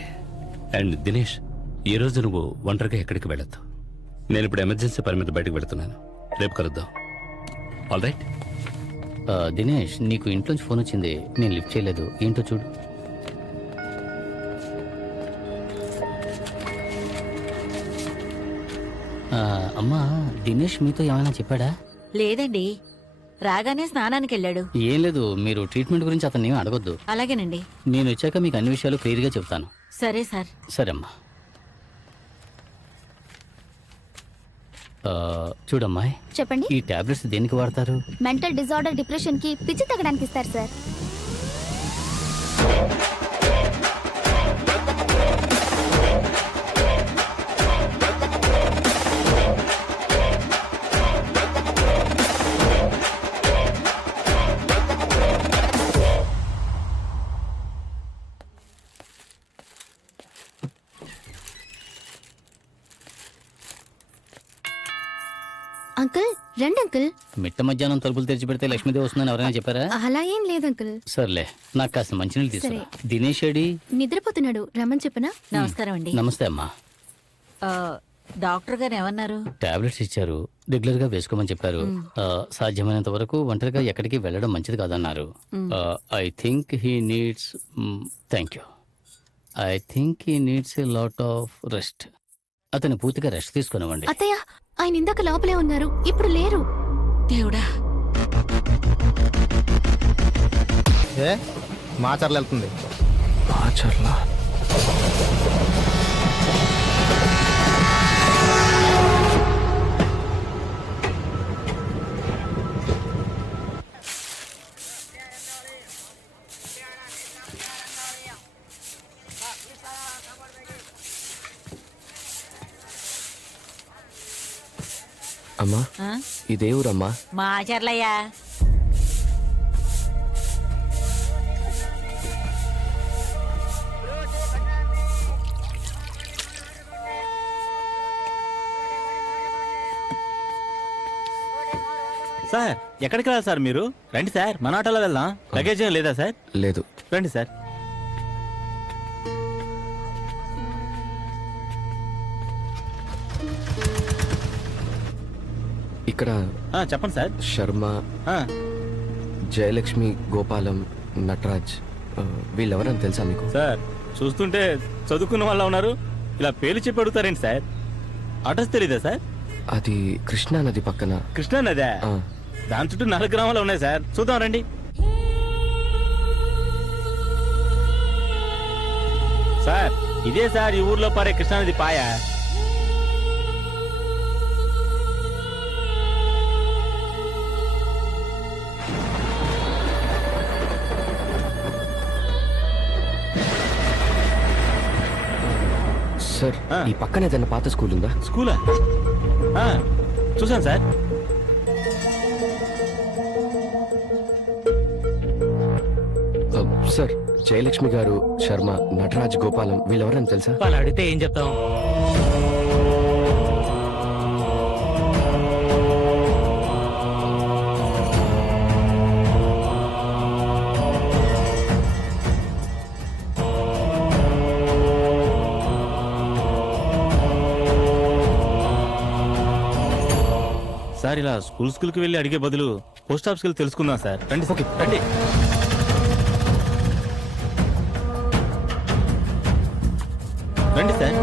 అండ్ దినేష్, ఈ రోజు నువ్వు ఒంటరిగా ఎక్కడికి వెళ్ళొద్దు. నేను ఇప్పుడు ఎమర్జెన్సీ పని మీద బయటకు వెళుతున్నాను. రేపు కలుద్దాం. All right? దినేష్, నీకు ఇంట్లోంచి ఫోన్ వచ్చింది, నేను లిఫ్ట్ చేయలేదు. ఏంటో చూడు. అమ్మా, దినేష్ మీతో ఏమైనా చెప్పాడా? లేదండి, రాగానే స్నానానికి వెళ్ళాడు. ఏం లేదు, మీరు ట్రీట్మెంట్ గురించి అతన్ని ఏమీ అడగొద్దు. అలాగేనండి. నేను వచ్చాక మీకు అన్ని విషయాలు క్లియర్గా చెప్తాను. సరే సార్. సరే అమ్మా. చూడమ్మాయి, చెప్పండి. ఈ టాబ్లెట్స్ దేనికి వాడతారు? మెంటల్ డిజార్డర్, డిప్రెషన్ కి పిచ్చి తగ్గడానికి ఇస్తారు సార్. అంకుల్ రండి అంకుల్. మిట్ట మధ్యాహ్నం తలుపులు తెరిచి పెడితే లక్ష్మీదేవి వస్తుందని ఎవరైనా చెప్పారా? అలా ఏం లేదు అంకుల్. సర్లే, నాకు కాస్త మంచినీళ్ళు తీసుకురా. దినేష్ ఏడి? నిద్రపోతున్నాడు, రమ్మని చెప్పనా? నమస్కారం అండి. నమస్తే అమ్మా. డాక్టర్ గారు ఏమన్నారు? టాబ్లెట్స్ ఇచ్చారు, రెగ్యులర్ గా వేసుకోమని చెప్పారు. సాధ్యమైనంత వరకు ఒంటరిగా ఎక్కడికి వెళ్ళడం మంచిది కాదన్నారు. I think he needs a lot of rest. అతను పూర్తిగా రెస్ట్ తీసుకునివ్వండి. అత్తయ్య, ఆయన ఇందాక లోపలే ఉన్నారు, ఇప్పుడు లేరు. దేవుడా, మాచర్లు వెళ్తుంది. ఆచర్లా. అమ్మా, ఇదే ఊరమ్మా? మా ఆచార్లయ్యా. సార్, ఎక్కడికి వెళ్ళాలి సార్ మీరు? రండి సార్, మన ఆటోలో వెళ్దాం. లగేజ్ ఏం లేదా సార్? లేదు. రండి సార్. ఇక్కడ చెప్పండి సార్. శర్మ, జయలక్ష్మి, గోపాలం, నటరాజ్ వీళ్ళెవరని తెలుసా మీకు? సార్, చూస్తుంటే చదువుకున్న వాళ్ళ ఉన్నారు. ఇలా పేర్లు చెప్పి అడుగుతారేంటి సార్? అడ్రస్ తెలీదా సార్? అది కృష్ణా నది పక్కన. కృష్ణా నదే? దాని చుట్టూ 4 గ్రామాలు ఉన్నాయి సార్. చూద్దాం రండి. సార్, ఇదే సార్ ఈ ఊర్లో పారే కృష్ణానది పాయ. సార్, ఈ పక్కన ఏదైనా పాత స్కూల్ ఉందా? స్కూలా? చూసాను సార్. సార్, జయలక్ష్మి గారు, శర్మ, నటరాజ్, గోపాలం వీళ్ళెవరని తెలుసా? వాళ్ళు అడిగితే ఏం చెప్తాం? సార్ ఇలా స్కూల్కి వెళ్ళి అడిగే బదులు పోస్ట్ ఆఫీస్కి వెళ్ళి తెలుసుకుందాం సార్. రండి. ఓకే రండి. రండి సార్,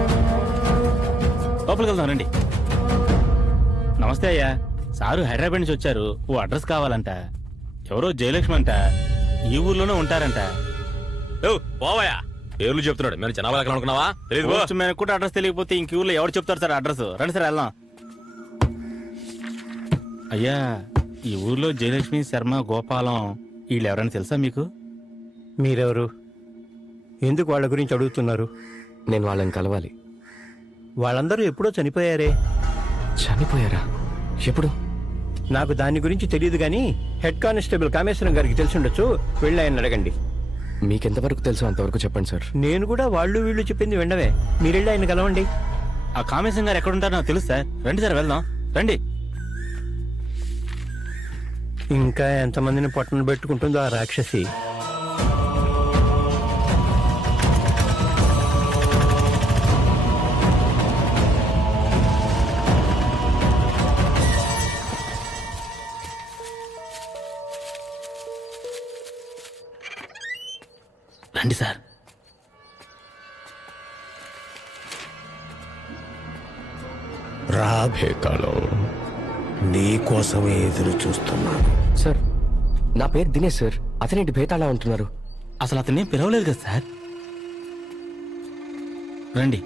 లోపలికి వెళ్దాం రండి. నమస్తే అయ్యా. సారు హైదరాబాద్ నుంచి వచ్చారు. ఓ అడ్రస్ కావాలంట. ఎవరో జయలక్ష్మి అంట, ఈ ఊర్లోనే ఉంటారంట. పోవయా, పేర్లు చెప్తున్నాడు. మేము జనాభా లెక్కలు అనుకున్నావా? తెలియదు. మేము కూడా అడ్రస్ తెలియకపోతే ఇంక ఊర్లో ఎవరు చెప్తారు సార్ అడ్రస్? రండి సార్ వెళ్దాం. అయ్యా, ఈ ఊర్లో జయలక్ష్మి, శర్మ, గోపాలం వీళ్ళు ఎవరైనా తెలుసా మీకు? మీరెవరు? ఎందుకు వాళ్ళ గురించి అడుగుతున్నారు? నేను వాళ్ళని కలవాలి. వాళ్ళందరూ ఎప్పుడో చనిపోయారే. చనిపోయారా? ఎప్పుడు? నాకు దాని గురించి తెలియదు కానీ హెడ్ కానిస్టేబుల్ కామేశ్వరం గారికి తెలిసి ఉండొచ్చు. వెళ్ళి ఆయన అడగండి. మీకెంతవరకు తెలుసో అంతవరకు చెప్పండి సార్. నేను కూడా వాళ్ళు వీళ్ళు చెప్పింది వినవే. మీరెళ్ళి ఆయన కలవండి. ఆ కామేశం గారు ఎక్కడ ఉంటారో నాకు తెలుసు సార్. రండి సార్ వెళ్దాం రండి. ఇంకా ఎంతమందిని పొట్టను పెట్టుకుంటుందో ఆ రాక్షసి. రండి సార్. రాబే కాలం నీ కోసమే ఎదురు చూస్తున్నాను. సార్, నా పేరు దినేష్ సార్. అతనేంటి భేతాళా అంటున్నారు? అసలు అతన్ని పిలవలేదు కదా సార్. రండి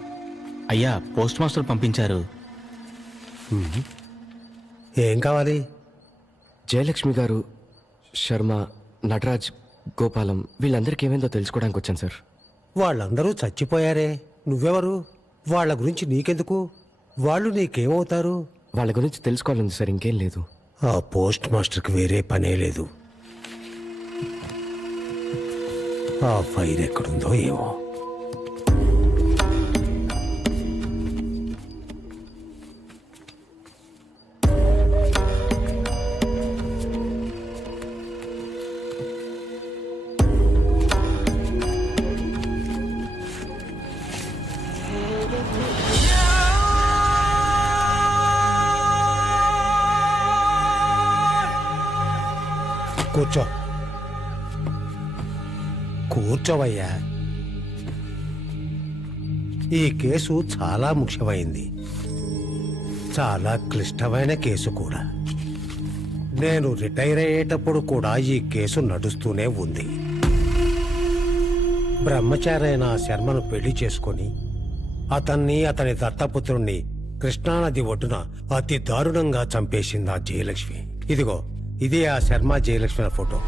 అయ్యా, పోస్ట్ మాస్టర్ పంపించారు. ఏం కావాలి? జయలక్ష్మి గారు, శర్మ, నటరాజ్, గోపాలం వీళ్ళందరికీ ఏమైందో తెలుసుకోవడానికి వచ్చాను సార్. వాళ్ళందరూ చచ్చిపోయారే. నువ్వెవరు? వాళ్ళ గురించి నీకెందుకు? వాళ్ళు నీకేమవుతారు? వాళ్ళ గురించి తెలుసుకోవాలంది సార్, ఇంకేం లేదు. ఆ పోస్ట్ మాస్టర్కి వేరే పనే లేదు. ఆ ఫైర్ ఎక్కడుందో ఏమో. కూర్చో, కూర్చోవయ్యా. ఈ కేసు చాలా ముఖ్యమైంది, చాలా క్లిష్టమైన కేసు కూడా. నేను రిటైర్ అయ్యేటప్పుడు కూడా ఈ కేసు నడుస్తూనే ఉంది. బ్రహ్మచారైన శర్మను పెళ్లి చేసుకొని అతన్ని, అతని దత్తపుత్రుణ్ణి కృష్ణానది ఒడ్డున అతి దారుణంగా చంపేసింది ఆ జయలక్ష్మి. ఇదిగో, ఇదే ఆ శర్మ జయలక్ష్మి ఫోటో.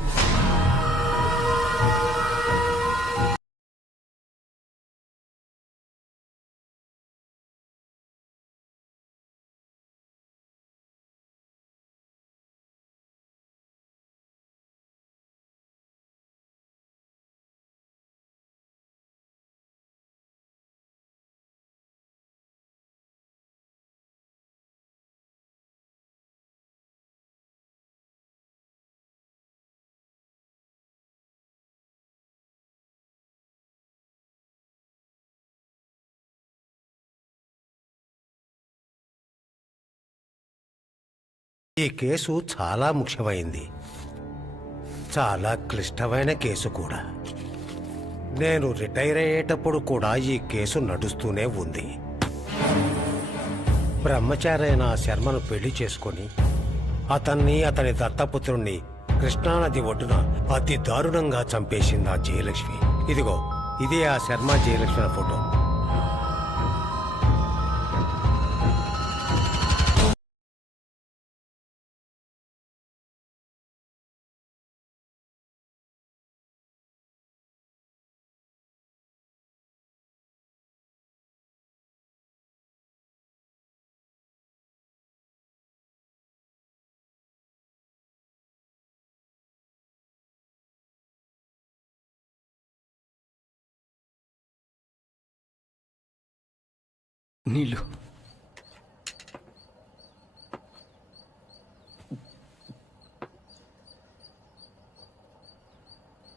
ఈ కేసు చాలా ముఖ్యమైంది, చాలా క్లిష్టమైన కేసు కూడా. నేను రిటైర్ అయ్యేటప్పుడు కూడా ఈ కేసు నడుస్తూనే ఉంది. బ్రహ్మచారైన శర్మను పెళ్లి చేసుకొని అతన్ని, అతని దత్తపుత్రుణ్ణి కృష్ణానది ఒడ్డున అతి దారుణంగా చంపేసింది ఆ జయలక్ష్మి. ఇదిగో, ఇదే ఆ శర్మ జయలక్ష్మి ఫోటో. నీళ్ళు.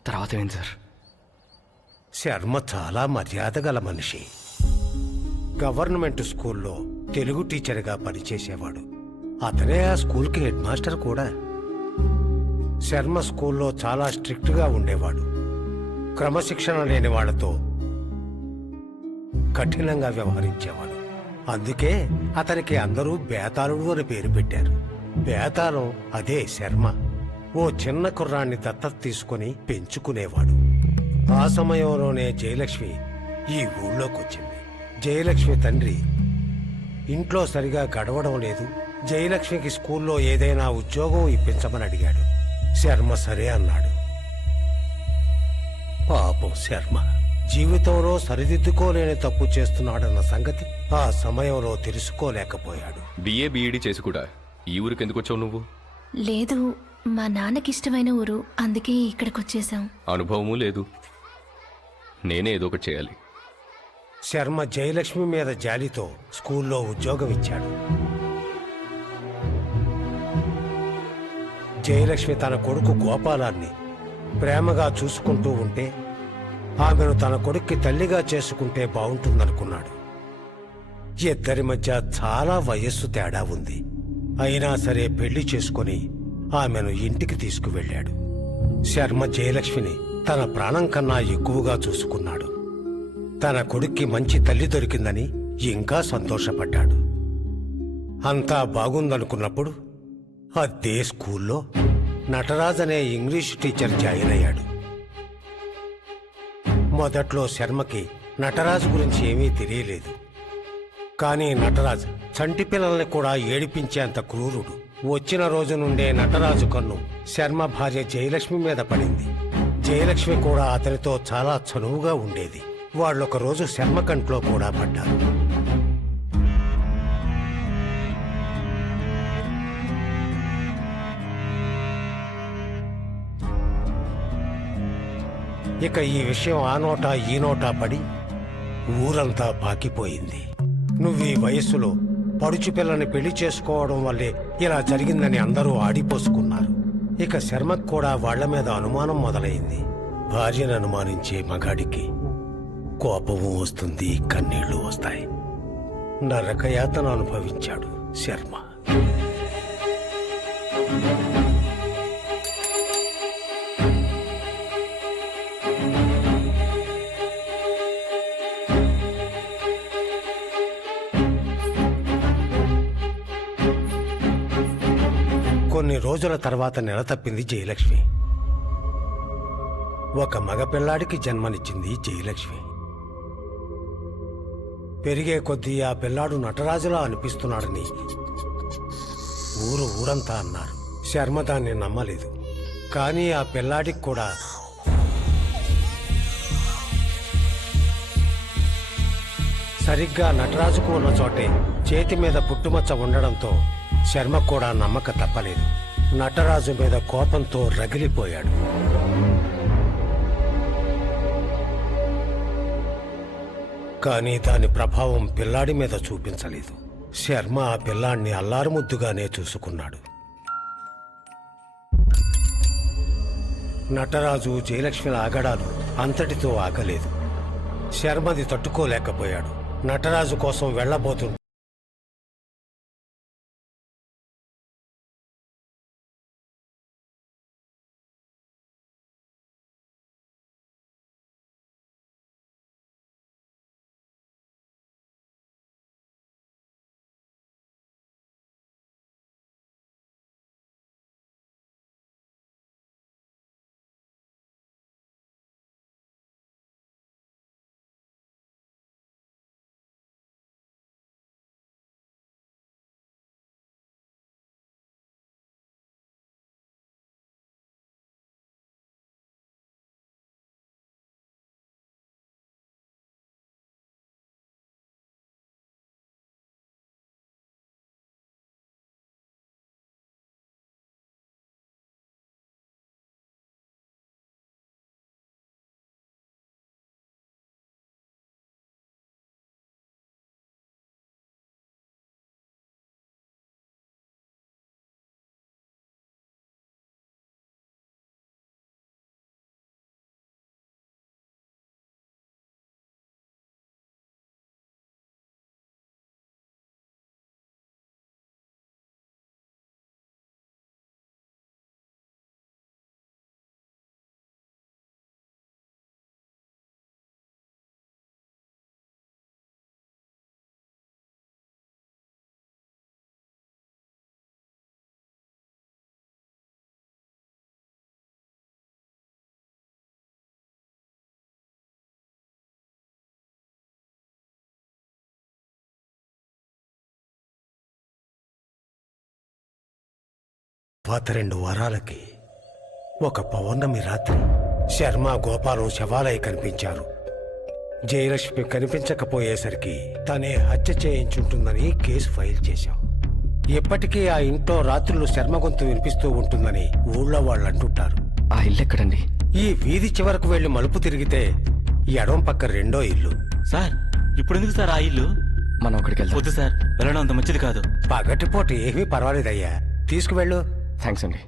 తర్వాత ఏంటి సార్? శర్మ చాలా మర్యాద గల మనిషి. గవర్నమెంట్ స్కూల్లో తెలుగు టీచర్గా పనిచేసేవాడు. అతనే ఆ స్కూల్కి హెడ్ మాస్టర్ కూడా. శర్మ స్కూల్లో చాలా స్ట్రిక్ట్గా ఉండేవాడు. క్రమశిక్షణ లేని వాళ్ళతో కఠినంగా వ్యవహరించేవాడు. అందుకే అతనికి అందరూ బేతాళుడు అని పేరు పెట్టారు. బేతాళం అదే శర్మ. ఓ చిన్న కుర్రాన్ని దత్తత తీసుకుని పెంచుకునేవాడు. ఆ సమయంలోనే జయలక్ష్మి ఈ ఊళ్ళోకొచ్చింది. జయలక్ష్మి తండ్రి ఇంట్లో సరిగా గడవడం లేదు. జయలక్ష్మికి స్కూల్లో ఏదైనా ఉద్యోగం ఇప్పించమని అడిగాడు. శర్మ సరే అన్నాడు. పాపం శర్మ జీవితంలో సరిదిద్దుకోలేని తప్పు చేస్తున్నాడన్న సంగతి ఆ సమయంలో తెలుసుకోలేకపోయాడు. బిఏ బిఈడి చేసి కూడా ఈ ఊరికి ఎందుకు వచ్చావు నువ్వు? లేదు, మా నాన్నకి ఇష్టమైన ఊరు, అందుకే ఇక్కడికి వచ్చేసాం. అనుభవము లేదు. నేనే ఏదో ఒకటి చేయాలి. శర్మ జయలక్ష్మి మీద జాలితో స్కూల్లో ఉద్యోగం ఇచ్చాడు. జయలక్ష్మి తన కొడుకు గోపాలాన్ని ప్రేమగా చూసుకుంటూ ఉంటే ఆమెను తన కొడుక్కి తల్లిగా చేసుకుంటే బాగుంటుందనుకున్నాడు. ఇద్దరి మధ్య చాలా వయస్సు తేడా ఉంది. అయినా సరే పెళ్లి చేసుకుని ఆమెను ఇంటికి తీసుకువెళ్ళాడు. శర్మ జయలక్ష్మిని తన ప్రాణం కన్నా ఎక్కువగా చూసుకున్నాడు. తన కొడుక్కి మంచి తల్లి దొరికిందని ఇంకా సంతోషపడ్డాడు. అంతా బాగుందనుకున్నప్పుడు అదే స్కూల్లో నటరాజ్ అనే ఇంగ్లీష్ టీచర్ జాయిన్ అయ్యాడు. మొదట్లో శర్మకి నటరాజు గురించి ఏమీ తెలియలేదు. కానీ నటరాజ్ చంటి పిల్లల్ని కూడా ఏడిపించేంత క్రూరుడు. వచ్చిన రోజు నుండే నటరాజు కన్ను శర్మ భార్య జయలక్ష్మి మీద పడింది. జయలక్ష్మి కూడా అతనితో చాలా చనువుగా ఉండేది. వాళ్ళొక రోజు శర్మ కంట్లో కూడా పడ్డారు. ఇక ఈ విషయం ఆ నోటా ఈ నోటా పడి ఊరంతా పాకిపోయింది. నువ్వు ఈ వయస్సులో పడుచు పిల్లని పెళ్లి చేసుకోవడం వల్లే ఇలా జరిగిందని అందరూ ఆడిపోసుకున్నారు. ఇక శర్మకు కూడా వాళ్ల మీద అనుమానం మొదలైంది. భార్యను అనుమానించే మగాడికి కోపము వస్తుంది, కన్నీళ్లు వస్తాయి. నరకయాతన అనుభవించాడు శర్మ. కొన్ని రోజుల తర్వాత నెల తప్పింది జయలక్ష్మి. ఒక మగపిల్లాడికి జన్మనిచ్చింది జయలక్ష్మి. పెరిగే కొద్దీ ఆ పిల్లాడు నటరాజులా అనిపిస్తున్నాడని ఊరంతా అన్నారు. శర్మ దాన్ని నమ్మలేదు. కానీ ఆ పిల్లాడికి కూడా సరిగ్గా నటరాజుకు ఉన్న చోటే చేతి మీద పుట్టుమచ్చ ఉండడంతో శర్మ కూడా నమ్మక తప్పలేదు. నటరాజు మీద కోపంతో రగిలిపోయాడు. కానీ దాని ప్రభావం పిల్లాడి మీద చూపించలేదు. శర్మ ఆ పిల్లాడిని అల్లారుముద్దుగానే చూసుకున్నాడు. నటరాజు జయలక్ష్మిల ఆగడాలు అంతటితో ఆగలేదు. శర్మది తట్టుకోలేకపోయాడు. నటరాజు కోసం వెళ్లబోతుంటే తర్వాత 2 వారాలకి ఒక పౌర్ణమి రాత్రి శర్మ గోపాలం శవాలై కనిపించారు. జయలక్ష్మి కనిపించకపోయేసరికి తనే హత్య చేయించుంటుందని కేసు ఫైల్ చేశాం. ఇప్పటికీ ఆ ఇంట్లో రాత్రులు శర్మ గొంతు వినిపిస్తూ ఉంటుందని ఊళ్ళో వాళ్ళు అంటుంటారు. ఆ ఇల్లు ఎక్కడండి? ఈ వీధి చివరకు వెళ్లి మలుపు తిరిగితే ఈ ఎడమ పక్క 2వ ఇల్లు. సార్ ఇప్పుడు ఎందుకు సార్ ఆ ఇల్లు? మనం అక్కడికి వెళ్దాం. వద్దు సార్, వెళ్ళడం అంత మంచిది కాదు. పగటిపూట ఏమీ పర్వాలేదయ్యా, తీసుకువెళ్ళు. థ్యాంక్స్ అండి.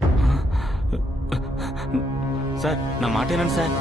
సార్ నా మాట ఏనండి సార్.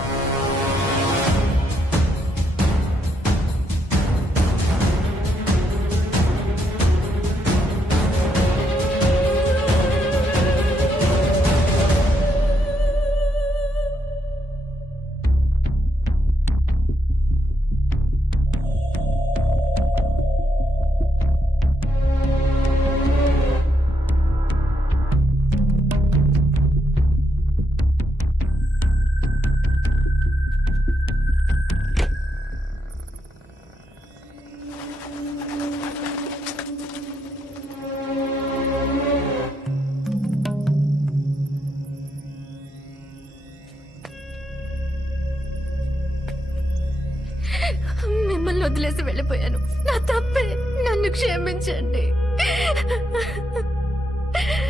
మిమ్మల్ని వదిలేసి వెళ్ళిపోయాను. నా తప్పే, నన్ను క్షమించండి.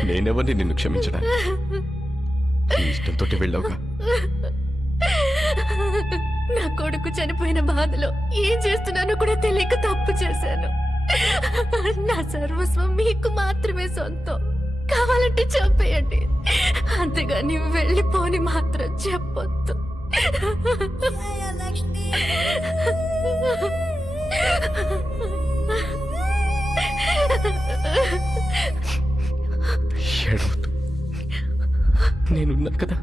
నేనెవరిని నిన్ను క్షమించడానికి? నీ ఇష్టంతో వెళ్ళావుగా. నా కొడుకు చనిపోయిన బాధలో ఏం చేస్తున్నానో కూడా తెలియక తప్పు చేశాను. నా సర్వస్వం మీకు మాత్రమే సొంతం. కావాలంటే చంపేయండి, అంతేగాని వెళ్ళిపోని మాత్రం చెప్పొద్దు. ఏడవద్దు, నేనున్నాను కదా.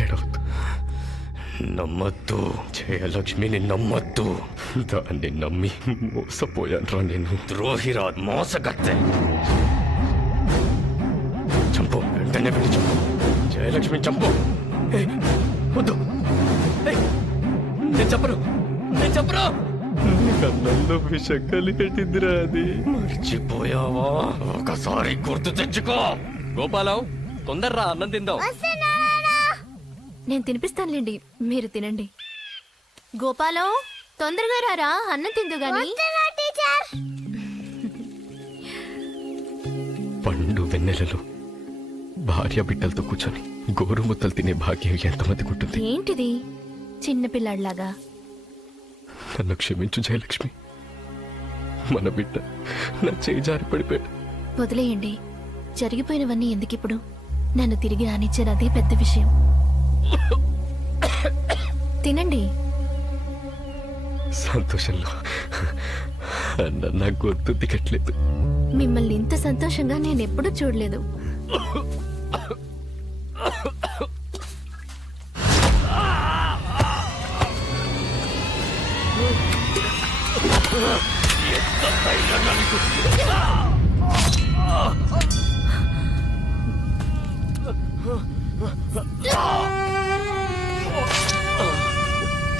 ఏడవద్దు. నమ్మద్దు జయలక్ష్మిని, నమ్మద్దు. దాన్ని నమ్మి మోసపోయాను. నేను ద్రోహిరా, మోసగత్తె. చంపు, వెంటనే వెళ్ళి చంపు. జయలక్ష్మి చంపు. ఏయ్, వద్దు. ఏయ్, నేను చెప్పను, నేను చెప్పను. కళ్ళల్లో విషం కలిపెట్టిందిరా అది. మర్చిపోయావా? ఒకసారి గుర్తు తెచ్చుకో. గోపాలం, తొందరరా, అన్నం తిందాం. నేను తినిపిస్తానులేండి, మీరు తినండి. గోపాలం, తొందరగా రారా, అన్నం తిందు గాని. పండు వెన్నెలలో భార్య బిడ్డలతో కూర్చొని గోరుముద్దలు తినే భాగ్యం ఎంతమందికి ఉంటుంది? ఏంటిది చిన్నపిల్లాడిలాగా? నన్ను క్షమించు జయలక్ష్మి. మన బిడ్డ నా చేయి జారి పడిపోయాడు. వదిలేయండి, జరిగిపోయినవన్నీ ఎందుకిప్పుడు? నన్ను తిరిగి రానిచ్చారు, అదే పెద్ద విషయం. తినండి. సంతోషంలో అన్న నా గొంతు దిగట్లేదు. మిమ్మల్ని ఇంత సంతోషంగా నేను ఎప్పుడూ చూడలేదు.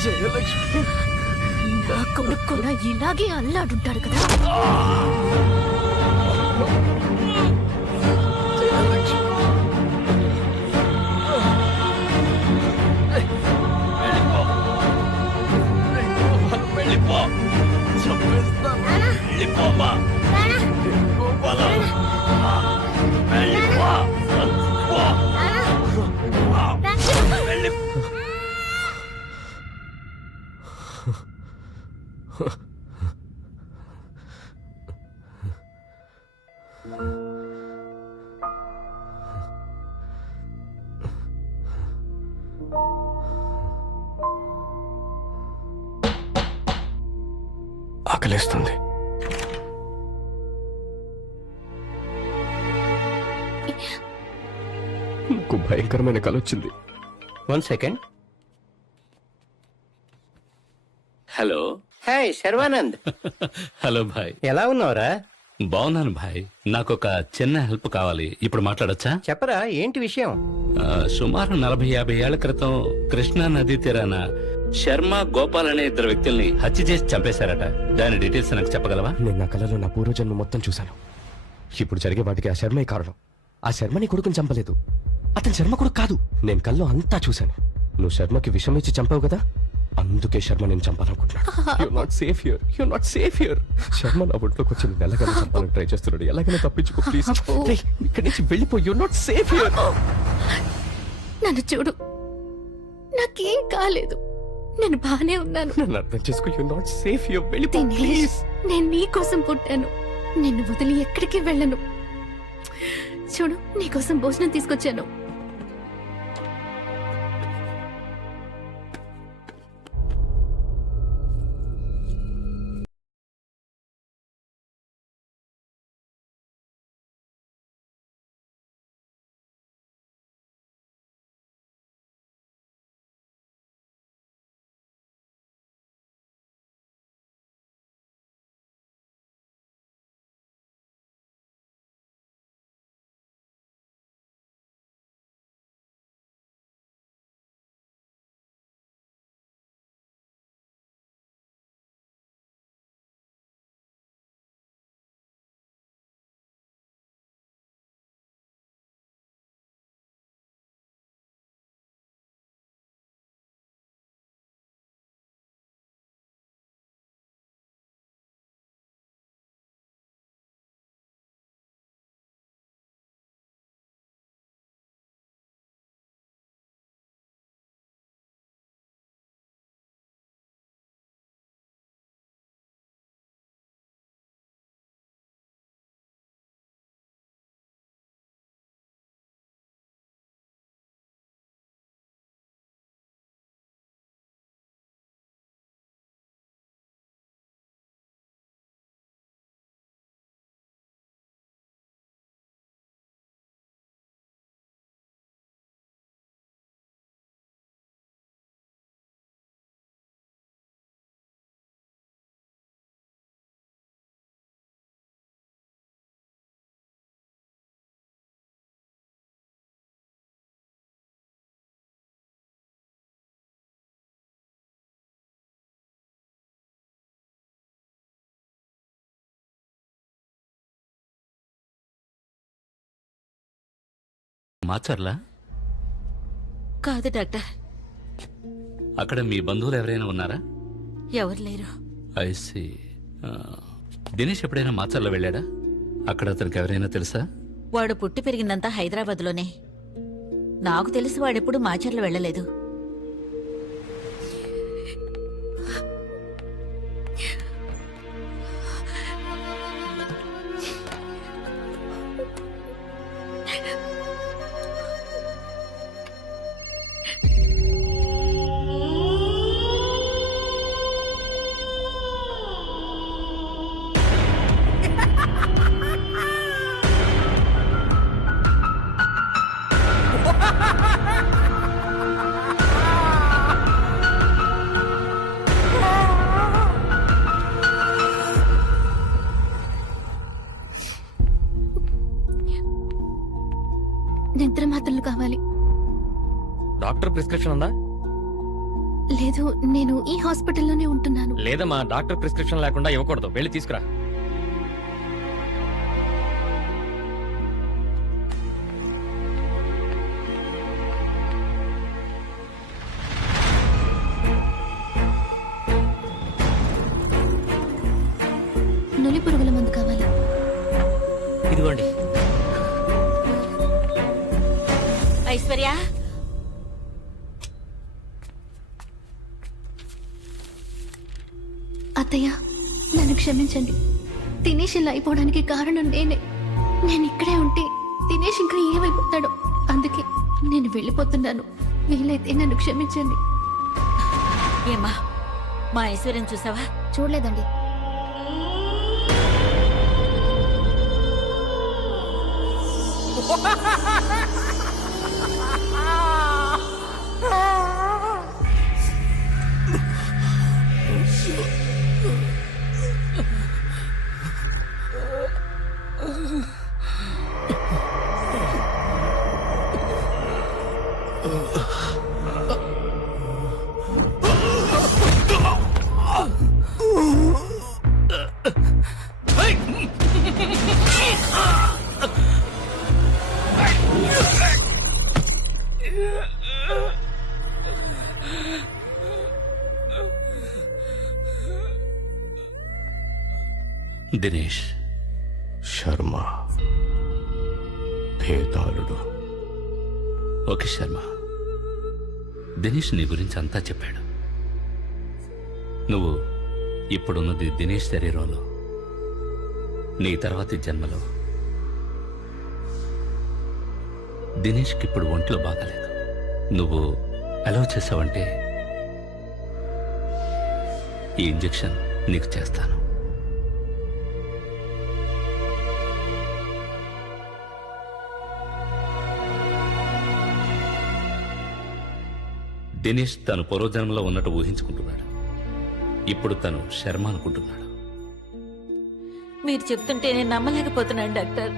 జయలక్ష్మి, నా కొడుకు కూడా ఇలాగే అల్లాడుంటాడు కదా. ఆకలేస్తుంది. నాకు భయంకరమైన కల వచ్చింది. 1 second. Hello. Hi Sharwanand, hello భాయ్, ఎలా ఉన్నావురా? బాగున్నాను భాయ్. నాకు ఒక చిన్న హెల్ప్ కావాలి. ఇప్పుడు మాట్లాడొచ్చా? చెప్పరా, ఏంటి విషయం? సుమారు 40-50 ఏళ్ల క్రితం కృష్ణా నదీ తీరాన శర్మ, గోపాల్ అనే 2 వ్యక్తుల్ని హత్య చేసి చంపేశారట. దాని డీటెయిల్స్ నాకు చెప్పగలవా? నేను నా కలలో నా పూర్వజన్మ మొత్తం చూశాను. ఇప్పుడు జరిగే వాటికి ఆ శర్మే కారణం. ఆ శర్మని కొడుకుని చంపలేదు. అతను శర్మ కొడుకు కాదు. నేను కల్లో అంతా చూశాను. నువ్వు శర్మకి విషం ఇచ్చి చంపావు కదా, అందుకే శర్మ నేను చంపాలనుకుంటున్నాడు. You're not safe here. You're not safe here. Sharma నా ఒంట్లోకి వచ్చి నేను ఎలాగైనా చంపాలని ట్రై చేస్తున్నాడు. ఎలాగైనా తప్పించుకో ప్లీజ్. ఇక్కడి నుంచి వెళ్ళిపో. You're not safe here. నన్ను చూడు, నాకేం కాలేదు, నేను బానే ఉన్నాను. నన్ను అర్థం చేసుకో. You're not safe here. వెళ్ళిపో ప్లీజ్. నేను నీ కోసం పుట్టాను, నిన్ను వదిలి ఎక్కడికి వెళ్ళను. చూడు, నీకోసం భోజనం తీసుకొచ్చాను. మాచర్లా? కాదు డాక్టర్, అక్కడ మీ బంధువులు ఎవరైనా ఉన్నారా? ఎవరు లేరు. ఐసి. దినేష్ ఎప్పుడైనా మాచర్ల వెళ్ళాడా? అక్కడ అతనికి ఎవరైనా తెలుసా? వాడు పుట్టి పెరిగిందంతా హైదరాబాద్లోనే. నాకు తెలిసి వాడెప్పుడు మాచర్ల వెళ్ళలేదు. నిద్ర మాత్రలు కావాలి. డాక్టర్ ప్రిస్క్రిప్షన్ ఉందా? లేదు, నేను ఈ హాస్పిటల్లోనే ఉంటున్నాను. లేదమ్మా, డాక్టర్ ప్రిస్క్రిప్షన్ లేకుండా ఇవ్వకూడదు. వెళ్ళి తీసుకురా. నులి పురుగుల మందు కావాలి. ఇదిగోండి. ఐశ్వర్య, అత్తయ్య, నన్ను క్షమించండి. దినేష్ ఇలా అయిపోవడానికి కారణం నేనే. నేను ఇక్కడే ఉంటే దినేష్ ఇంకా ఏమైపోతాడో, అందుకే నేను వెళ్ళిపోతున్నాను. వీలైతే నన్ను క్షమించండి. ఏమ్మా, మా ఐశ్వర్యం చూసావా? చూడలేదండి. దినేష్, శర్మ భేదాళుడు. ఓకే శర్మ, దినేష్ నీ గురించి అంతా చెప్పాడు. నువ్వు ఇప్పుడున్నది దినేష్ శరీరంలో, నీ తర్వాతి జన్మలో. దినేష్కి ఇప్పుడు ఒంట్లో బాగాలేదు. నువ్వు అలౌ చేసావంటే ఈ ఇంజెక్షన్ నీకు చేస్తాను. దినేష్ తను పూర్వజన్మలో ఉన్నట్టు ఊహించుకుంటున్నాడు. ఇప్పుడు తను శర్మ అనుకుంటున్నాడు. మీరు చెప్తుంటే నేను నమ్మలేకపోతున్నాను డాక్టర్.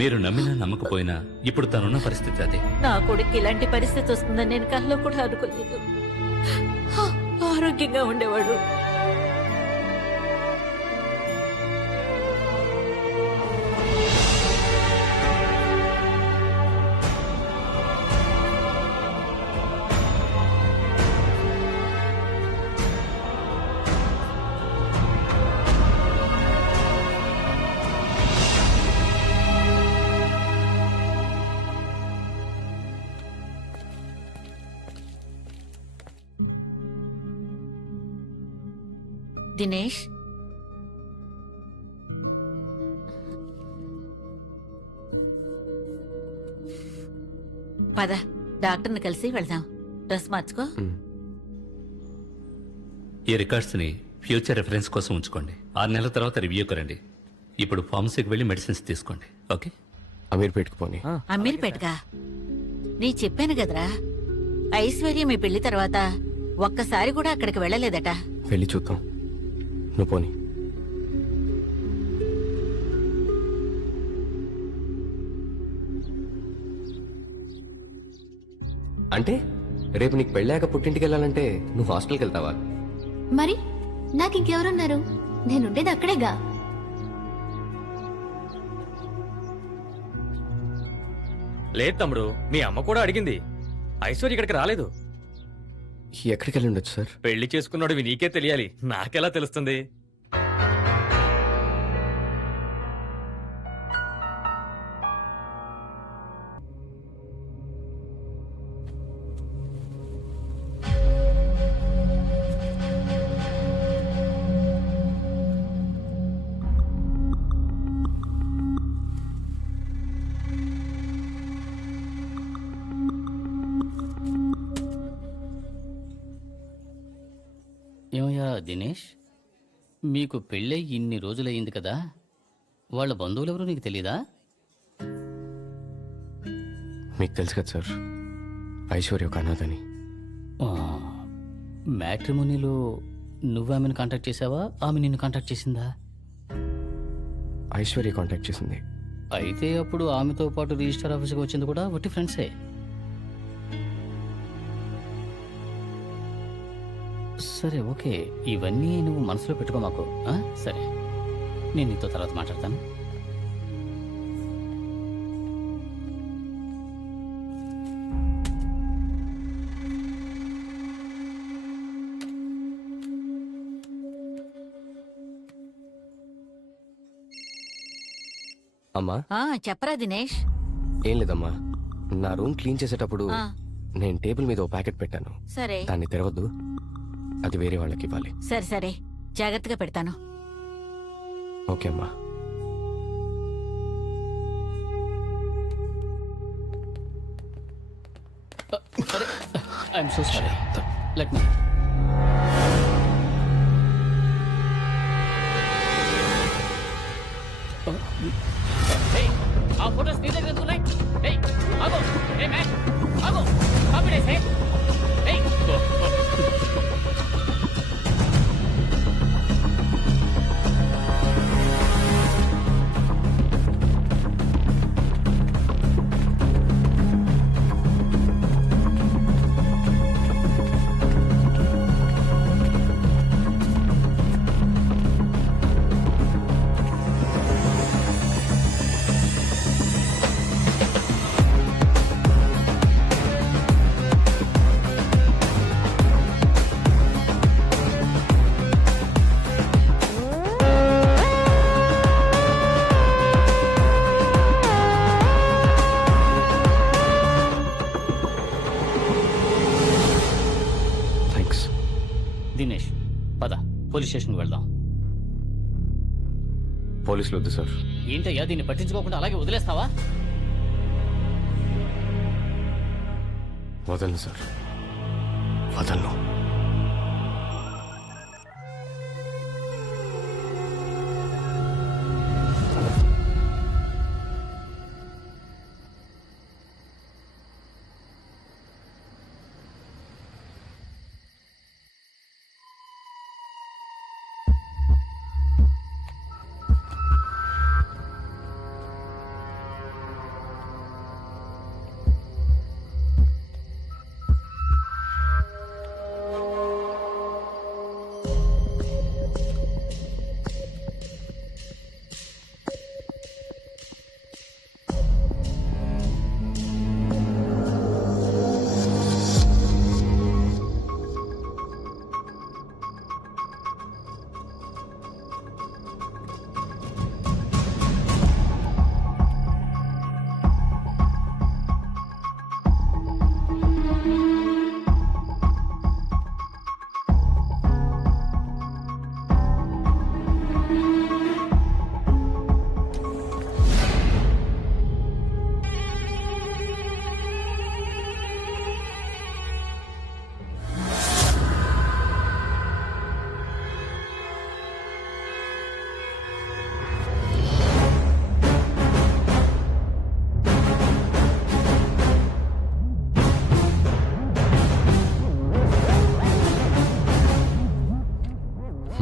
మీరు నమ్మినా నమ్మకపోయినా ఇప్పుడు తనున్న పరిస్థితి అదే. నా కొడుకు ఇలాంటి పరిస్థితి వస్తుందని నేను కల్లో కూడా అనుకోలేదు. ఆరోగ్యంగా ఉండేవాడు. దినేష్, పద డాక్టర్ని కలిసి వెళ్దాం. డ్రెస్ మార్చుకో. ఈ రికార్డ్స్ ని ఫ్యూచర్ రెఫరెన్స్ కోసం ఉంచుకోండి. 6 నెలల తర్వాత రివ్యూకి రండి. ఇప్పుడు ఫార్మసీకి వెళ్ళి మెడిసిన్స్ తీసుకోండి. ఓకే? అమీర్పేట్కి పోనీ. అమీర్పేటగా? నీ చెప్పాను కదరా, ఐశ్వర్య మీ పెళ్లి తర్వాత ఒక్కసారి కూడా అక్కడికి వెళ్ళలేదట. వెళ్ళి చూద్దాం, నువ్వు పోనీ. అంటే రేపు నీకు పెళ్ళాక పుట్టింటికి వెళ్ళాలంటే నువ్వు హాస్టల్కి వెళ్తావా? మరి నాకు ఇంకెవరున్నారు? నేనుండేది అక్కడేగా. లేదు తమ్ముడు, మీ అమ్మ కూడా అడిగింది. ఐశ్వర్య ఇక్కడికి రాలేదు. ఎక్కడికి వెళ్ళి ఉండొచ్చు సార్? పెళ్లి చేసుకున్నాడు నీకే తెలియాలి, నాకెలా తెలుస్తుంది? ఏమయ్యా దినేష్, మీకు పెళ్ళై ఇన్ని రోజులయ్యింది కదా, వాళ్ళ బంధువులెవరూ నీకు తెలీదా? మీకు తెలుసు కదా సార్, ఐశ్వర్య ఒక అనాథని. మ్యాట్రిమోనీలో నువ్వు ఆమెను కాంటాక్ట్ చేసావా, ఆమె నిన్ను కాంటాక్ట్ చేసిందా? ఐశ్వర్య కాంటాక్ట్ చేసింది. అయితే అప్పుడు ఆమెతో పాటు రిజిస్టర్ ఆఫీస్కి వచ్చింది కూడా వట్టి ఫ్రెండ్సే. సరే ఓకే, ఇవన్నీ నువ్వు మనసులో పెట్టుకో మాకు. సరే, నేను నీతో తర్వాత మాట్లాడతాను. అమ్మా. చెప్పరా దినేష్. ఏం లేదమ్మా, నా రూమ్ క్లీన్ చేసేటప్పుడు ఆ, నేను టేబుల్ మీద ఓ ప్యాకెట్ పెట్టాను. సరే దాన్ని తెరవద్దు, అది వేరే వాళ్ళకి ఇవ్వాలి. సరే సరే, జాగ్రత్తగా పెడతాను. ఓకే అమ్మా. I'm so sorry, let me. ఆ ఫోటోస్ నీ దగ్గర ఉన్నాయి. ఆగో, ఏ మ్యాన్, ఆగో, కాంపిడేస్. స్టేషన్కి వెళ్దాం. పోలీసులు వద్దు సార్. ఏంటయ్యా దీన్ని పట్టించుకోకుండా అలాగే వదిలేస్తావా? వదలను సార్, వదలను.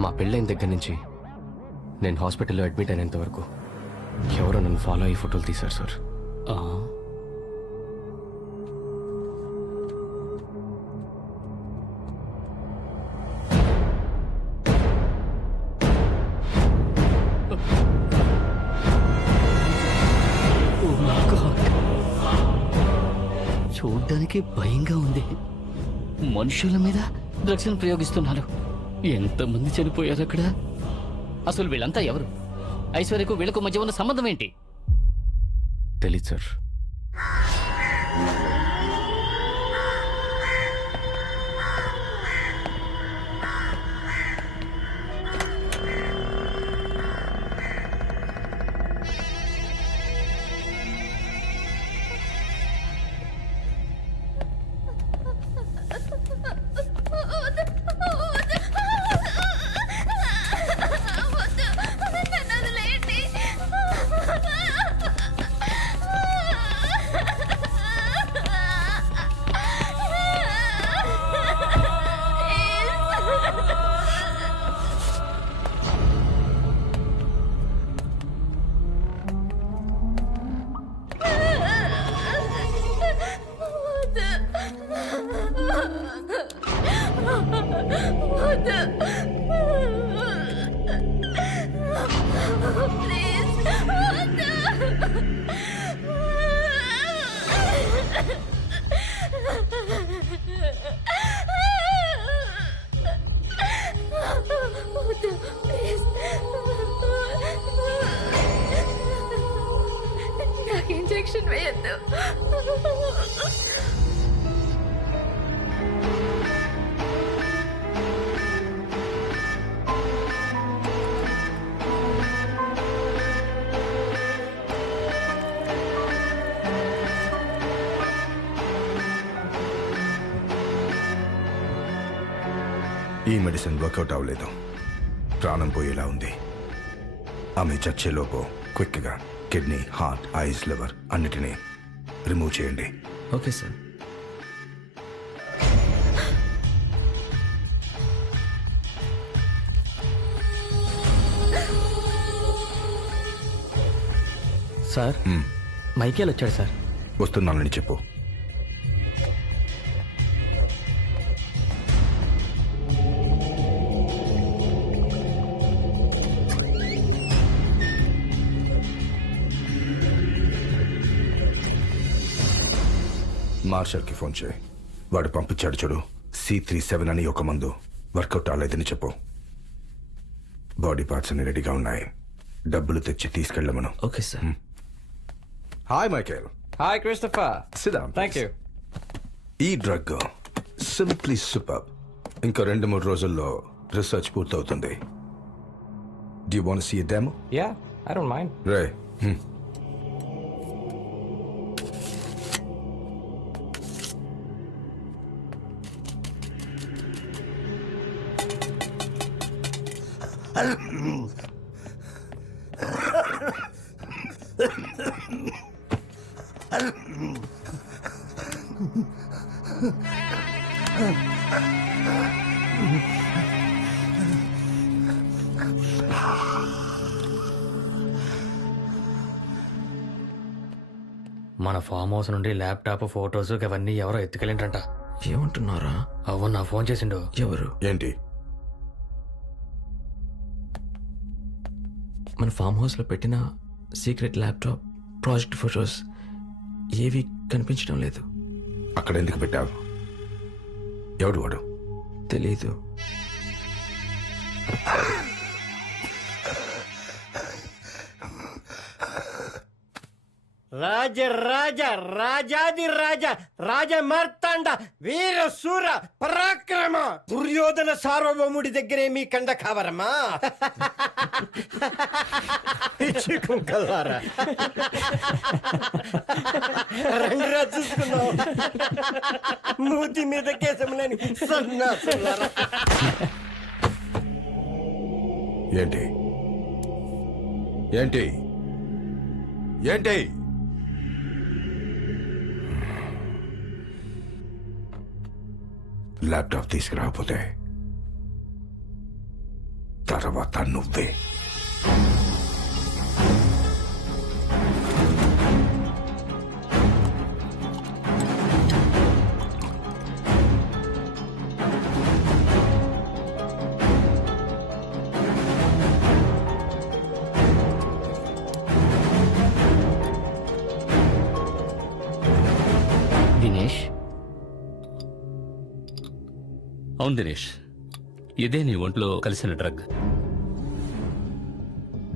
మా పెళ్ళైన దగ్గర నుంచి నేను హాస్పిటల్లో అడ్మిట్ అయినంత వరకు ఎవరో నన్ను ఫాలో అయ్యి ఫోటోలు తీశారు సార్. ఆ, చూడ్డానికి భయంగా ఉంది. మనుషుల మీద డ్రగ్స్ ప్రయోగిస్తున్నారు. ఎంతమంది చనిపోయారు అక్కడ? అసలు వీళ్ళంతా ఎవరు? ఐశ్వర్యకు వీళ్ళకు మధ్య ఉన్న సంబంధం ఏంటి? తెలీదు సార్. ఇంజెక్షన్ వేయద్దు. ఈ మెడిసిన్ వర్కౌట్ అవ్వలేదు. ప్రాణం పోయేలా ఉంది. ఆమె చచ్చేలోపు క్విక్గా కిడ్నీ, హార్ట్, ఐస్, లివర్ అన్నిటినీ రిమూవ్ చేయండి. Okay sir. సార్, మైకేల్ వచ్చాడు సార్. వస్తున్నానని చెప్పు. మార్షల్కి ఫోన్ చేయి. వాడు పంపించాడు చూడు, C37 అని ఒక మందు. వర్కౌట్ అవ్వలేదని చెప్పు. బాడీ పార్ట్స్ అన్ని రెడీగా ఉన్నాయి. డబ్బులు తెచ్చి తీసుకెళ్ళమను. Okay sir. Hi Michael. Hi Christopher. Sit down, thank you. ఈ డ్రగ్ సింప్లీ సూపర్. ఇంకో 2-3 రోజుల్లో రీసెర్చ్ పూర్తవుతుంది. Do you want to see a demo? Yeah, I don't mind. Ray. మన ఫామ్ హౌస్ నుండి ల్యాప్టాప్ ఫోటోస్ అవన్నీ ఎవరో ఎత్తుకెళ్ళింటంట. ఏమంటున్నారా? అవ్వ నా ఫోన్ చేసిండు. ఎవరు? ఏంటి? మన ఫామ్ హౌస్ లో పెట్టిన సీక్రెట్ ల్యాప్టాప్, ప్రాజెక్ట్ ఫోటోస్ ఏవి కనిపించడం లేదు. అక్కడ ఎందుకు పెట్టావు? ఎవడు వాడు? తెలీదు. రాజ రాజ రాజాది రాజ రాజ మార్తాండ వీర సూర పరాక్రమ దుర్యోధన సార్వభౌముడి దగ్గరే మీ కండ కావరమా? పిచ్చి కుంకలారా, రండిరా చూసుకున్నావు. మూతి మీద కేశములని సన్నాసులారా. ఏంటి ఏంటి ఏంటి? ల్యాప్టాప్ తీసుకురాకపోతే తర్వాత నువ్వే. దినేష్, అవును దినేష్, ఇదే నీ ఒంట్లో కలిసిన డ్రగ్.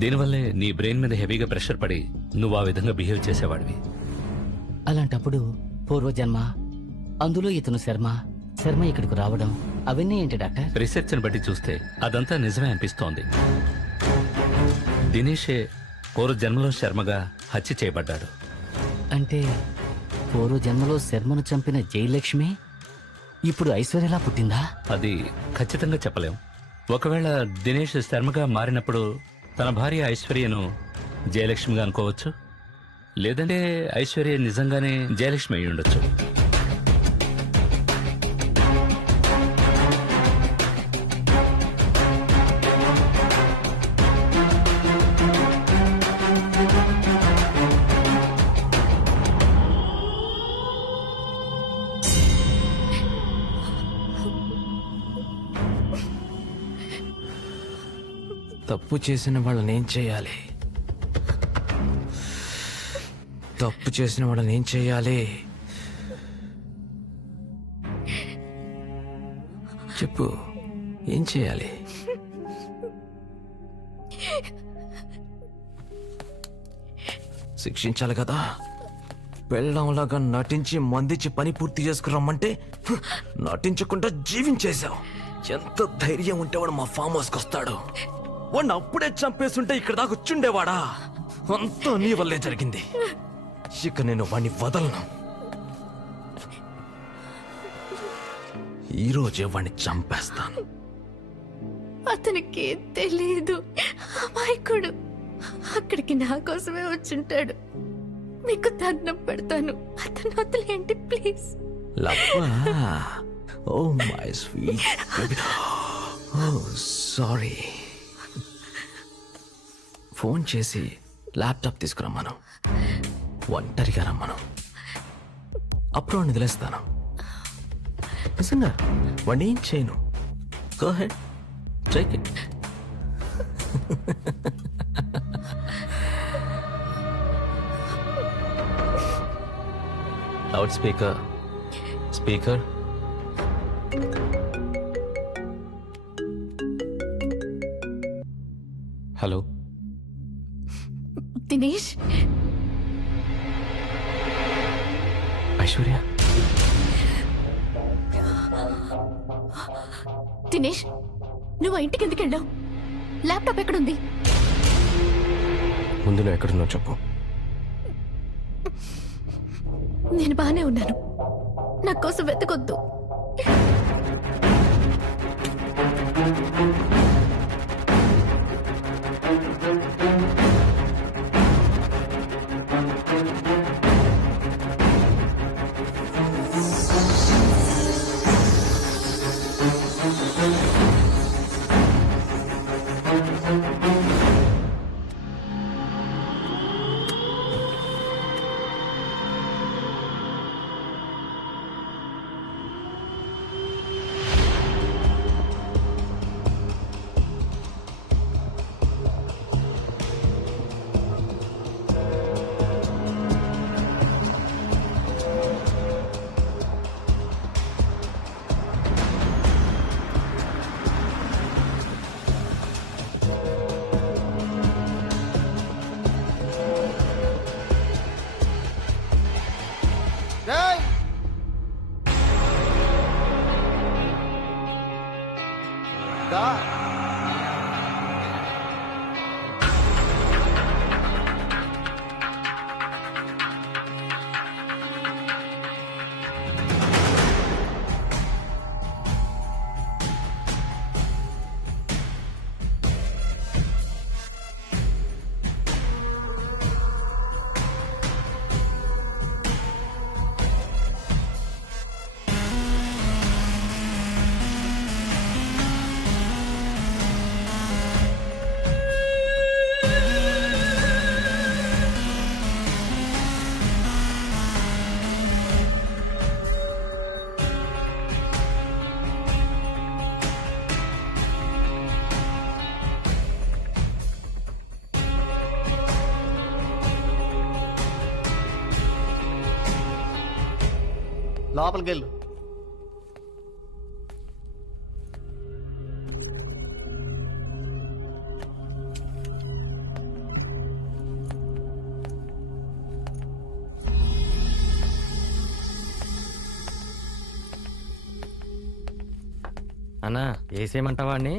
దీనివల్లే నీ బ్రెయిన్ మీద హెవీగా ప్రెషర్ పడి నువ్వు ఆ విధంగా బిహేవ్ చేసేవాడివి. అలాంటప్పుడు పూర్వజన్మ, అందులో ఇతను శర్మ ఇక్కడికి రావడం అవన్నీ ఏంటి డాక్టర్? రీసెర్చ్ని బట్టి చూస్తే అదంతా నిజమే అనిపిస్తోంది. దినేషే పూర్వజన్మలో శర్మగా హత్య చేయబడ్డాడు. అంటే పూర్వజన్మలో శర్మను చంపిన జయలక్ష్మి ఇప్పుడు ఐశ్వర్యలా పుట్టిందా? అది ఖచ్చితంగా చెప్పలేం. ఒకవేళ దినేష్ శర్మగా మారినప్పుడు తన భార్య ఐశ్వర్యను జయలక్ష్మిగా అనుకోవచ్చు, లేదంటే ఐశ్వర్య నిజంగానే జయలక్ష్మి అయి ఉండొచ్చు. తప్పు చేసిన వాళ్ళని ఏం చేయాలి? తప్పు చేసిన వాళ్ళని ఏం చేయాలి? చెప్పు, ఏం చేయాలి? శిక్షించాలి కదా. పెళ్ళంలాగా నటించి మందించి పని పూర్తి చేసుకురమ్మంటే నటించకుండా జీవించేశావు. ఎంత ధైర్యం ఉంటే వాడు మా ఫామ్ హౌస్కి వస్తాడు? వాడిని అప్పుడే చంపేస్తుంటే ఇక్కడ దాకా వచ్చుండేవాడా? అంతా నీ వల్లే జరిగింది. ఇక నేను వాడిని వదలను. ఈరోజే వాడిని చంపేస్తాను. అతనికి తెలీదు, అమాయకుడు. అక్కడికి నా కోసమే వచ్చుంటాడు. మీకు దండం పెడతాను, అతను వదిలేయండి ప్లీజ్. లవ్వా? Oh my sweet baby. Oh sorry. Phone చేసి ల్యాప్టాప్ తీసుకురమ్మను, ఒంటరిగా రమ్మను. అప్పుడు వాడిని వదిలేస్తాను. నిజంగా వాడిని ఏం చేయను. Go head, take it. Loud speaker, speaker. Hello Dinesh, Aishwarya. Dinesh నువ్వు ఆ ఇంటికి ఎందుకు వెళ్ళావు? ల్యాప్టాప్ ఎక్కడుంది? ముందు నువ్వు ఎక్కడున్నావు చెప్పు. నేను బానే ఉన్నాను, నా కోసం వెతకొద్దు. లోపలికి వెళ్ళు. అన్నా వేసేయమంటావా అండి?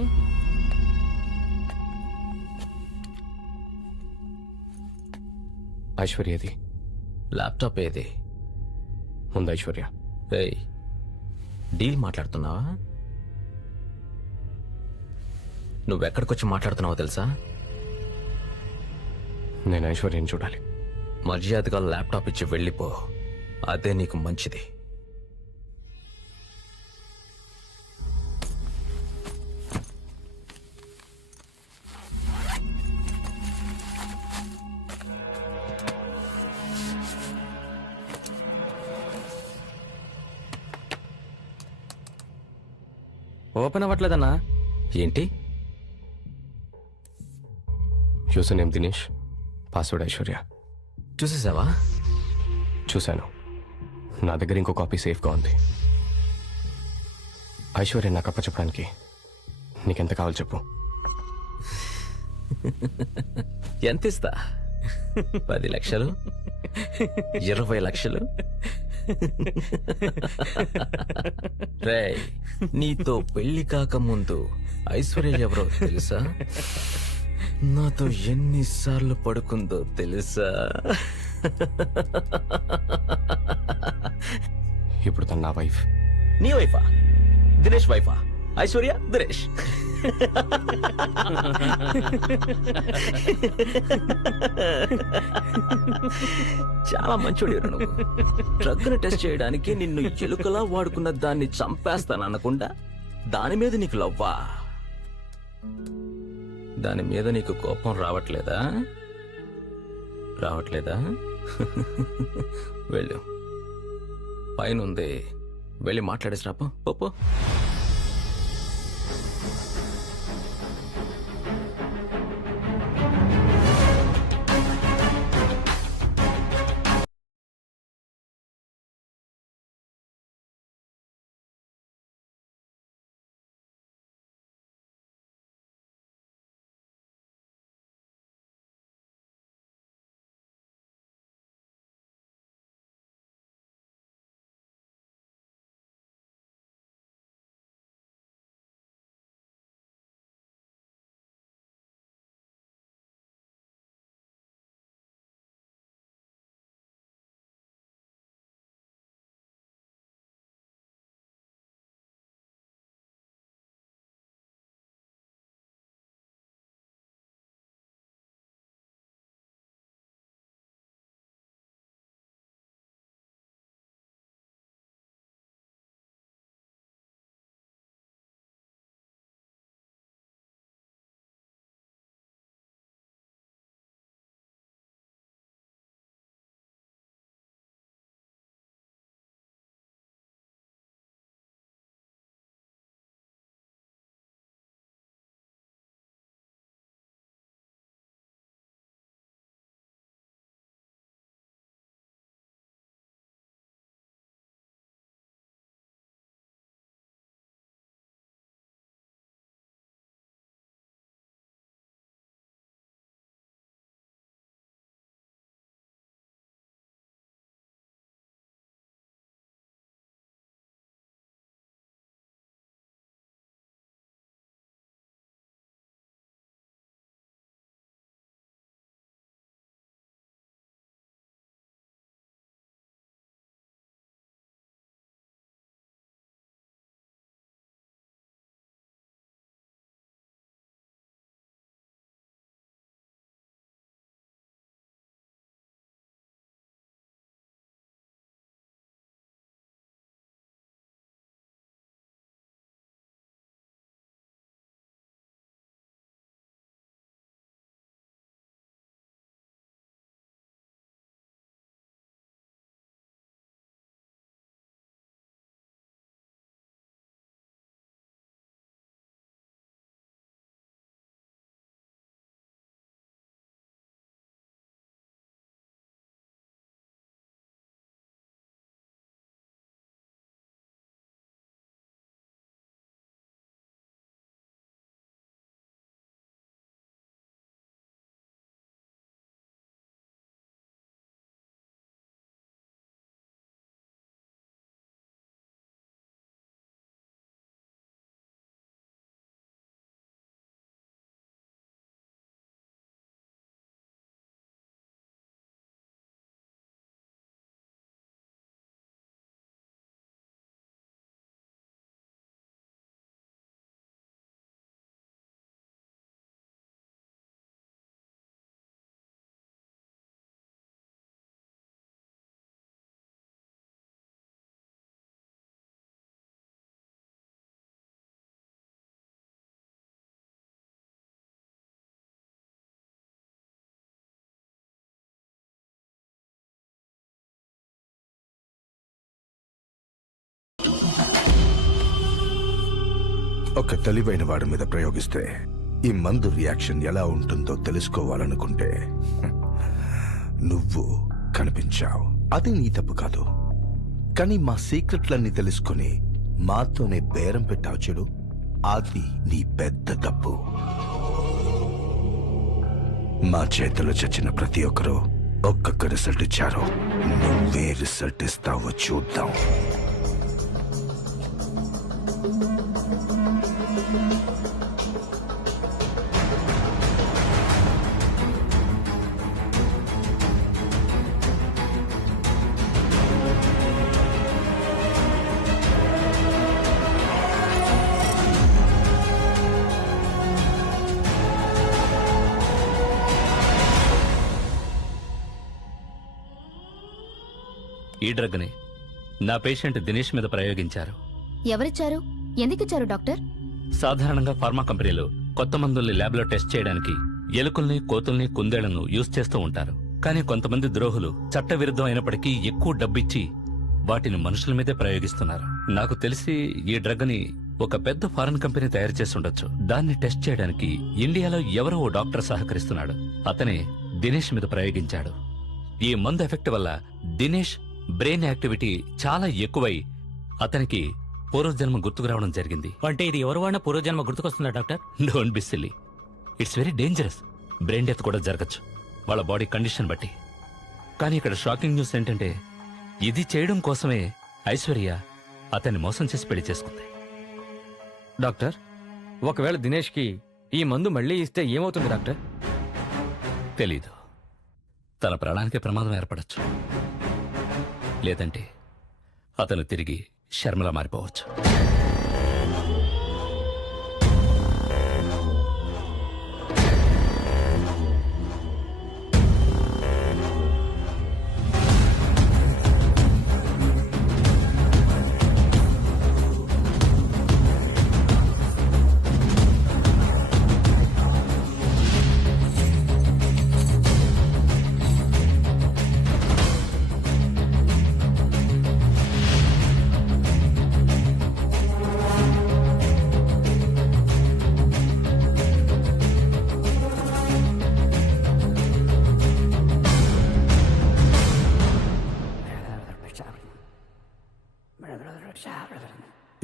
ఐశ్వర్యది. ల్యాప్టాప్ ఏది? ముందు ఐశ్వర్య. రేయ్, డీల్ మాట్లాడుతున్నావా? నువ్వెక్కడికొచ్చి మాట్లాడుతున్నావో తెలుసా? నేను ఐశ్వర్యని చూడాలి. మర్యాదగా ల్యాప్టాప్ ఇచ్చి వెళ్ళిపో, అదే నీకు మంచిది. ఓపెన్ అవ్వట్లేదన్నా. ఏంటి? User name Dinesh, password Aishwarya. చూసేసావా? చూశాను. నా దగ్గర ఇంకో కాపీ సేఫ్గా ఉంది. ఐశ్వర్య నాకు అప్పచెప్పడానికి నీకెంత కావాలి చెప్పు. ఎంత ఇస్తా? 10 లక్షలు? 20 లక్షలు? రేయ్, నీతో పెళ్లి కాకముందు ఐశ్వర్య ఎవరో తెలుసా? నాతో ఎన్నిసార్లు పడుకుందో తెలుసా? ఇప్పుడు తను నా వైఫ్. నీ వైఫా? దినేష్ వైఫా? ఐశ్వర్య దినేష్. చాలా మంచోడు నువ్వు. డ్రగ్ను టెస్ట్ చేయడానికి నిన్ను ఎలుకలా వాడుకున్న దాన్ని చంపేస్తాననకుండా దాని మీద నీకు లవ్వా? దాని మీద నీకు కోపం రావట్లేదా? వెళ్ళు, పైనుంది, వెళ్ళి మాట్లాడేసి రాపో. పో. ఒక తెలివైన వాడి మీద ప్రయోగిస్తే ఈ మందు రియాక్షన్ ఎలా ఉంటుందో తెలుసుకోవాలనుకుంటే నువ్వు కనిపించావు. అది నీ తప్పు కాదు, కానీ మా సీక్రెట్లన్నీ తెలుసుకుని మాతోనే బేరం పెట్టావు చూడు, అది నీ పెద్ద తప్పు. మా చేతిలో చచ్చిన ప్రతి ఒక్కరూ ఒక్కొక్క రిజల్ట్ ఇచ్చారు. నువ్వే రిజల్ట్ ఇస్తావో చూద్దాం. ఈ డ్రగ్ని నా పేషెంట్ దినేష్ మీద ప్రయోగించారు. ఎవరిచ్చారు? ఎందుకిచ్చారు డాక్టర్? సాధారణంగా ఫార్మా కంపెనీలు కొత్త మందుల్ని ల్యాబ్లో టెస్ట్ చేయడానికి ఎలుకల్ని, కోతుల్ని, కుందేళ్లను యూజ్ చేస్తూ ఉంటారు. కానీ కొంతమంది ద్రోహులు చట్టవిరుద్ధం అయినప్పటికీ ఎక్కువ డబ్బిచ్చి వాటిని మనుషుల మీదే ప్రయోగిస్తున్నారు. నాకు తెలిసి ఈ డ్రగ్ని ఒక పెద్ద ఫారెన్ కంపెనీ తయారు చేసి ఉండొచ్చు. దాన్ని టెస్ట్ చేయడానికి ఇండియాలో ఎవరో ఓ డాక్టర్ సహకరిస్తున్నాడు. అతనే దినేష్ మీద ప్రయోగించాడు. ఈ మందు ఎఫెక్ట్ వల్ల దినేష్ బ్రెయిన్ యాక్టివిటీ చాలా ఎక్కువై అతనికి పూర్వజన్మ గుర్తుకు రావడం జరిగింది. అంటే ఇది ఎవరు వాడిన పూర్వజన్మ గుర్తుకొస్తుందా doctor? Don't be silly, it's very dangerous. Brain death కూడా జరగచ్చు వాళ్ళ బాడీ కండిషన్ బట్టి. కానీ ఇక్కడ షాకింగ్ న్యూస్ ఏంటంటే ఇది చేయడం కోసమే ఐశ్వర్య అతన్ని మోసం చేసి పెళ్లి చేసుకుంది. డాక్టర్, ఒకవేళ దినేష్కి ఈ మందు మళ్ళీ ఇస్తే ఏమవుతుంది డాక్టర్? తెలీదు. తన ప్రాణానికి ప్రమాదం ఏర్పడచ్చు, లేదంటే అతను తిరిగి శర్మలా మారిపోవచ్చు.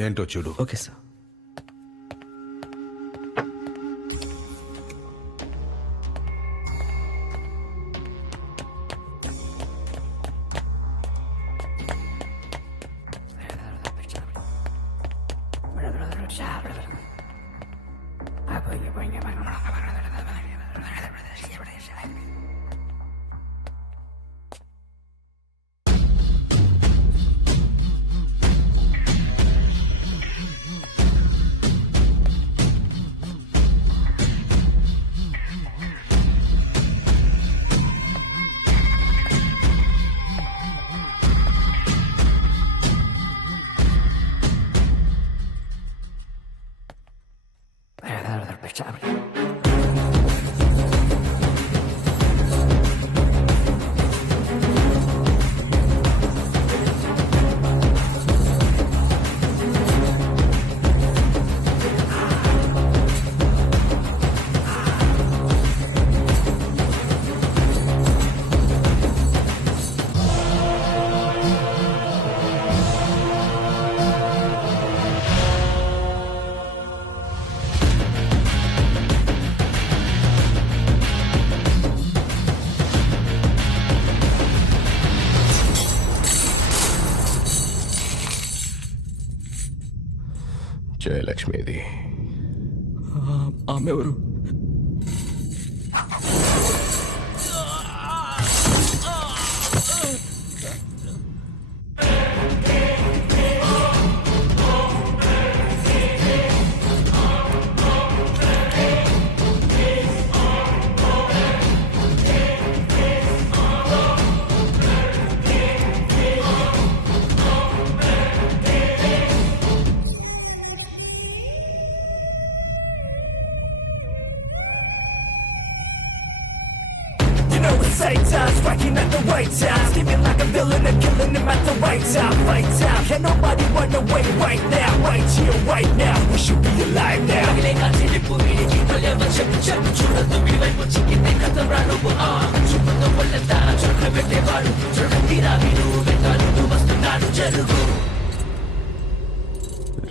ఏంటో చూడు. Okay sir. జయలక్ష్మిది. ఆమె ఎవరు? Striking at the right time, scheming like a villain and killing him at the right time. Fight time, can nobody run away right now? Right here, right now, we should be alive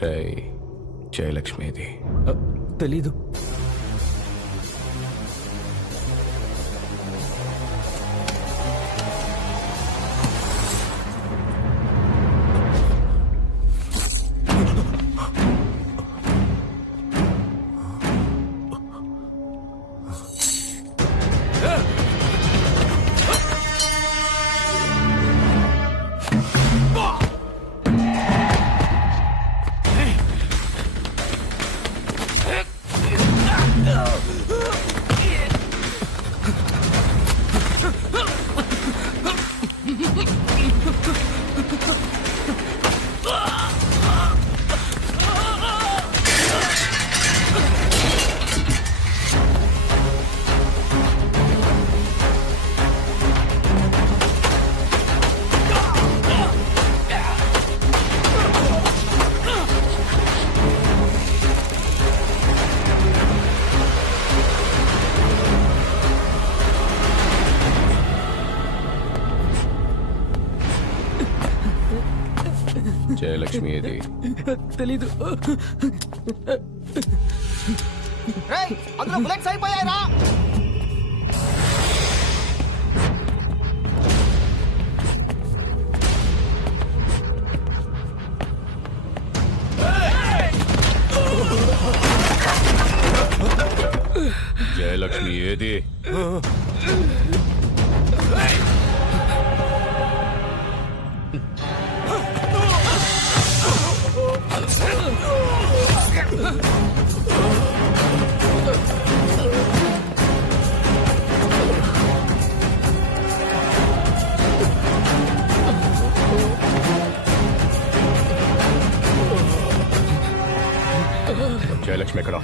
రేయ్, జయలక్ష్మిది. తెలీదు. జయలక్ష్మి ఏది? తెలీదు. అందులో bullets అయిపోయారా? జయలక్ష్మి ఏది? జయలక్ష్మి ఎక్కడ?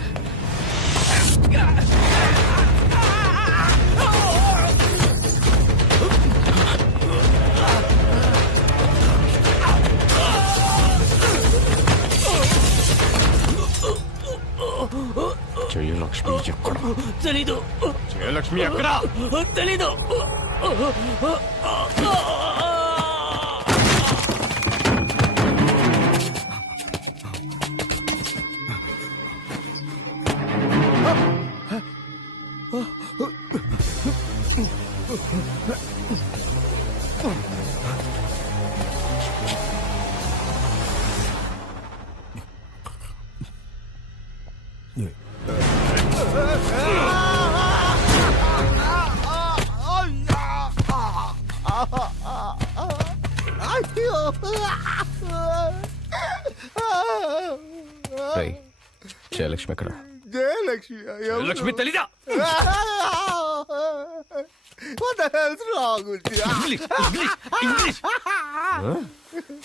జయలక్ష్మి ఎక్కడ? తెలీదు. జయలక్ష్మి ఎక్కడ? తెలీదు. రేయ్, జయలక్ష్మి ఎక్కడ? జయలక్ష్మి జయలక్ష్మి తెలీదా?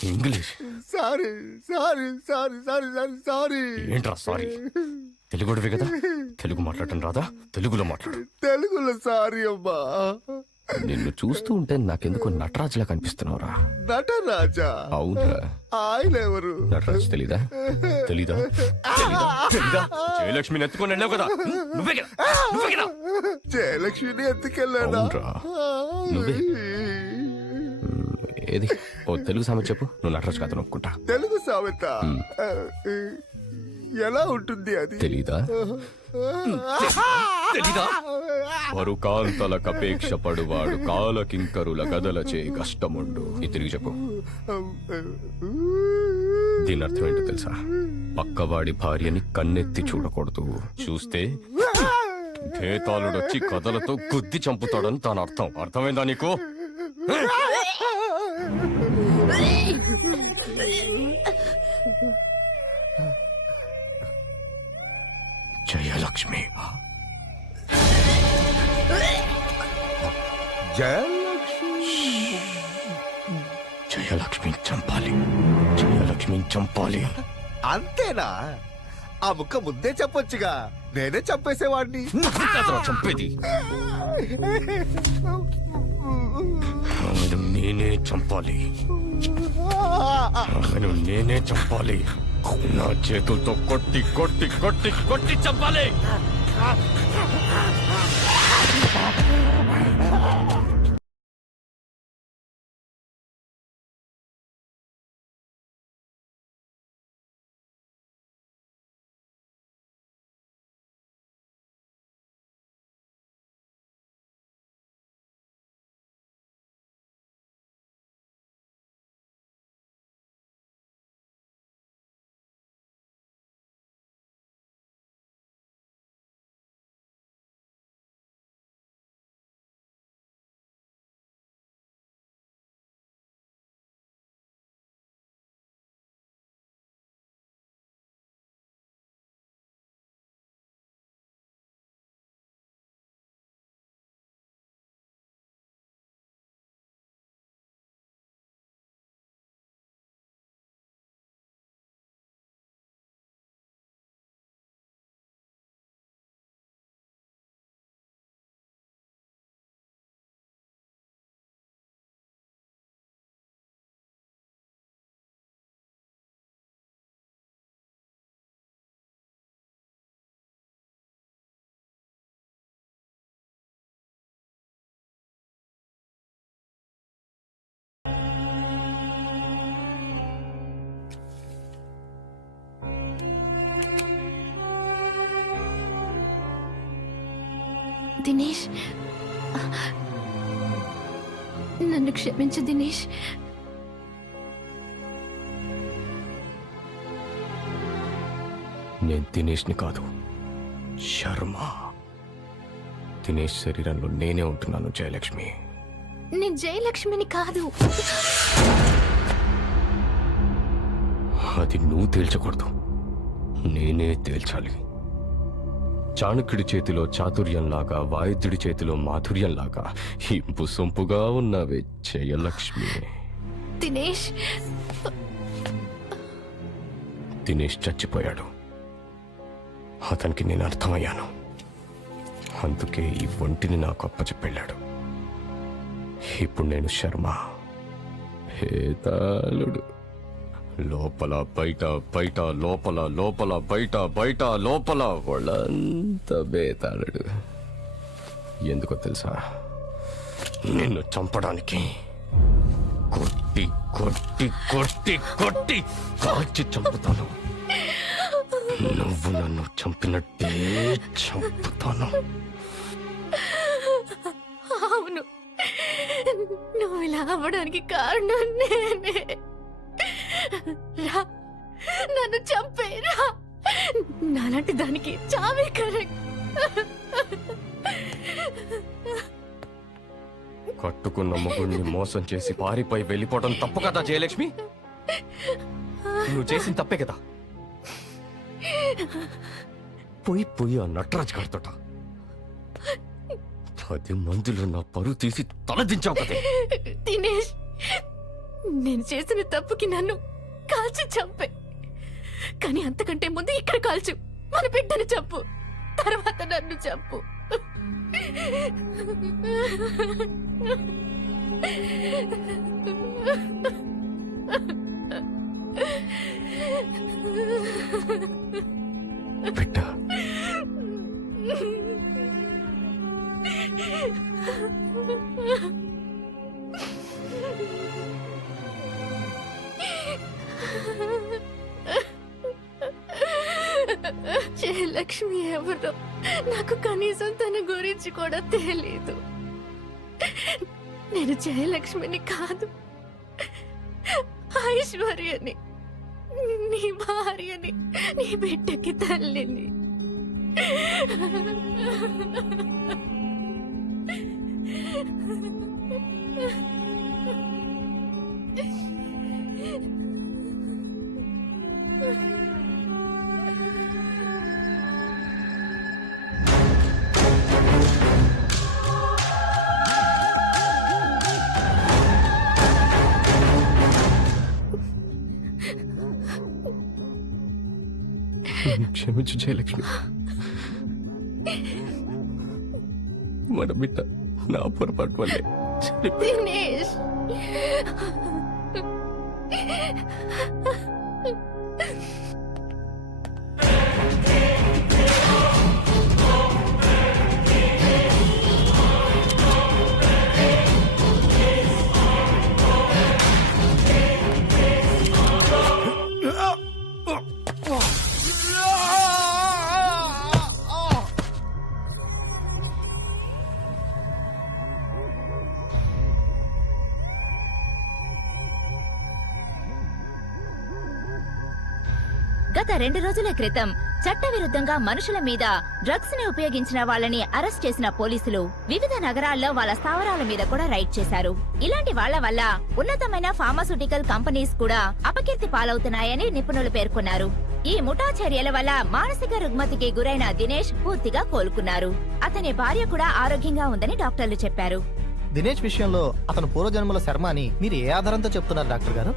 English? Sorry sorry sorry sorry sorry sorry. ఏంట్రా సారీ? తెలుగుడివి కదా, తెలుగు మాట్లాడటం రాదా? తెలుగులో మాట్లాడు. తెలుగులో సారీ అమ్మా. నిన్ను చూస్తూ ఉంటే నాకెందుకు నటరాజులా కనిపిస్తున్నావురా. నటరాజా? అవునరా. ఆయన ఎవరు? నటరాజు తెలీదా? తెలీదా? తెలీదా? తెలీదా? జయలక్ష్మిని ఎత్తుకొని వెళ్ళావు కదా, నువ్వే కదా, నువ్వే కదా. జయలక్ష్మిని ఎత్తుకెళ్ళాడా? అవునరా, నువ్వే. ఏది ఓ తెలుగు సామెత చెప్పు. నువ్వు నటరాజు కాదు ఒప్పుకుంటా. తెలుగు సామెత ఎలా ఉంటుంది అది? తెలీదా? తెలీదా? వరుకాంతల కపేక్ష పడువాడు కాలకింకరుల గదలచే కష్టముండు. ఇది తిరిగి చెప్పు. దీని అర్థం ఏంటో తెలుసా? పక్కవాడి భార్యని కన్నెత్తి చూడకూడదు, చూస్తే భేతాళుడొచ్చి కథలతో గుద్ది చంపుతాడని దాని అర్థం. అర్థమైందా నీకు? జయలక్ష్మి. జయలక్ష్మి చంపాలి, జయలక్ష్మి చంపాలి. అంతేనా? ఆ ముక్క ముందే చెప్పొచ్చుగా, నేనే చంపేసేవాడిని. చంపేది ఆమెను నేనే చంపాలి, ఆమెను నేనే చంపాలి. నా చేతులతో కొట్టి కొట్టి కొట్టి కొట్టి చంపాలి. దినేష్, నన్ను క్షమించు దినేష్. నేను దినేష్ని కాదు, శర్మ. దినేష్ శరీరంలో నేనే ఉంటున్నాను జయలక్ష్మి. నేను జయలక్ష్మిని కాదు. అది నువ్వు తేల్చకూడదు, నేనే తేల్చాలి. చాణక్యుడి చేతిలో చాతుర్యంలాగా, వాయుద్యుడి చేతిలో మాధుర్యంలాగా ఇంపు సొంపుగా ఉన్నవే జయలక్ష్మి. దినేష్, దినేష్ చచ్చిపోయాడు. అతనికి నేను అర్థమయ్యాను. అందుకే ఈ ఒంటిని నాకు అప్పచెప్పెళ్ళాడు. ఇప్పుడు నేను శర్మ, హేతాళుడు. లోపల బయట, బయట లోపల, లోపల బయట, బయట లోపల, వాళ్ళంత బేతాళుడు. ఎందుకో తెలుసా? నిన్ను చంపడానికి కొట్టి కొట్టి కొట్టి కొట్టి కాల్చి చంపుతాను. నువ్వు నన్ను చంపినట్టే చంపుతాను. అవును, నువ్వు ఇలా అవ్వడానికి కారణం నేనే. రా, నన్ను చంపేరా. నాలాంటి దానికి చావే కరెక్ట్. కట్టుకున్న మొగుడిని మోసం చేసి పారిపోయి వెళ్ళిపోవడం తప్పు కదా జయలక్ష్మి? నువ్వు చేసిన తప్పే కదా. పోయి పోయి ఆ నటరాజ్ గారితోట 10 మందిలో నా పరువు తీసి తలదించావు కదే. దినేష్, నేను చేసిన తప్పుకి నన్ను కాల్చి చంపే. కానీ అంతకంటే ముందు ఇక్కడ కాల్చు. మన బిడ్డను చంపు, తర్వాత నన్ను చంపు. బిడ్డ, జయలక్ష్మి ఎవరో నాకు కనీసం తన గురించి కూడా తెలీదు. నేను జయలక్ష్మిని కాదు, ఐశ్వర్యని, నీ భార్యని, నీ బిడ్డకి తల్లిని. క్షమించు జయలక్ష్మి. మన బిడ్డ నా పొరపాటు వల్లే దినేష్, గత 2 రోజుల క్రితం చట్టవిరుద్ధంగా మనుషుల మీద డ్రగ్స్ ని ఉపయోగించిన వాళ్ళని అరెస్ట్ చేసిన పోలీసులు వివిధ నగరాల్లో వాళ్ళ స్థావరాల మీద కూడా రైడ్ చేశారు. ఇలాంటి వాళ్ల వల్ల ఉన్నతమైన ఫార్మాస్యూటికల్ కంపెనీస్ కూడా అపకీర్తి పాలవుతున్నాయని నిపుణులు పేర్కొన్నారు. ఈ ముఠా చర్యల వల్ల మానసిక రుగ్మతికి గురైన దినేష్ పూర్తిగా కోలుకున్నారు. అతని భార్య కూడా ఆరోగ్యంగా ఉందని డాక్టర్లు చెప్పారు. దినేష్ విషయంలో అతను పూర్వజన్మల శర్మ అని మీరు ఏ ఆధారంతో చెప్తున్నారు డాక్టర్ గారు?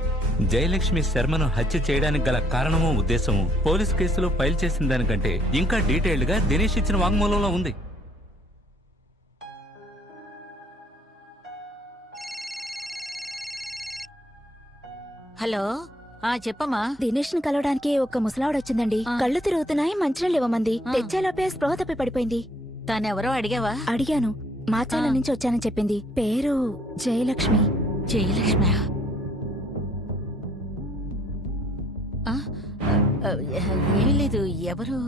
జయలక్ష్మి శర్మను హత్య చేయడానికి గల కారణమో ఉద్దేశము పోలీస్ కేసులో ఫైల్ చేసిన దానికంటే ఇంకా డీటెయిల్డ్ గా దినేష్ ఇచ్చిన వాంగ్మూలంలో ఉంది. హలో చెప్పమ్మా. దినేష్ ని కలవడానికి ఒక ముసలావిడొచ్చిందండి. కళ్ళు తిరుగుతున్నాయి, మంచినీళ్ళు ఇవ్వమంది. తెచ్చేలోపే స్పృహ తప్పి పడిపోయింది. తానెవరో అడిగావా? అడిగాను. మాచాల నుంచి వచ్చానని చెప్పింది. పేరు జయలక్ష్మి. జయలక్ష్మి ఏం లేదు, ఎవరు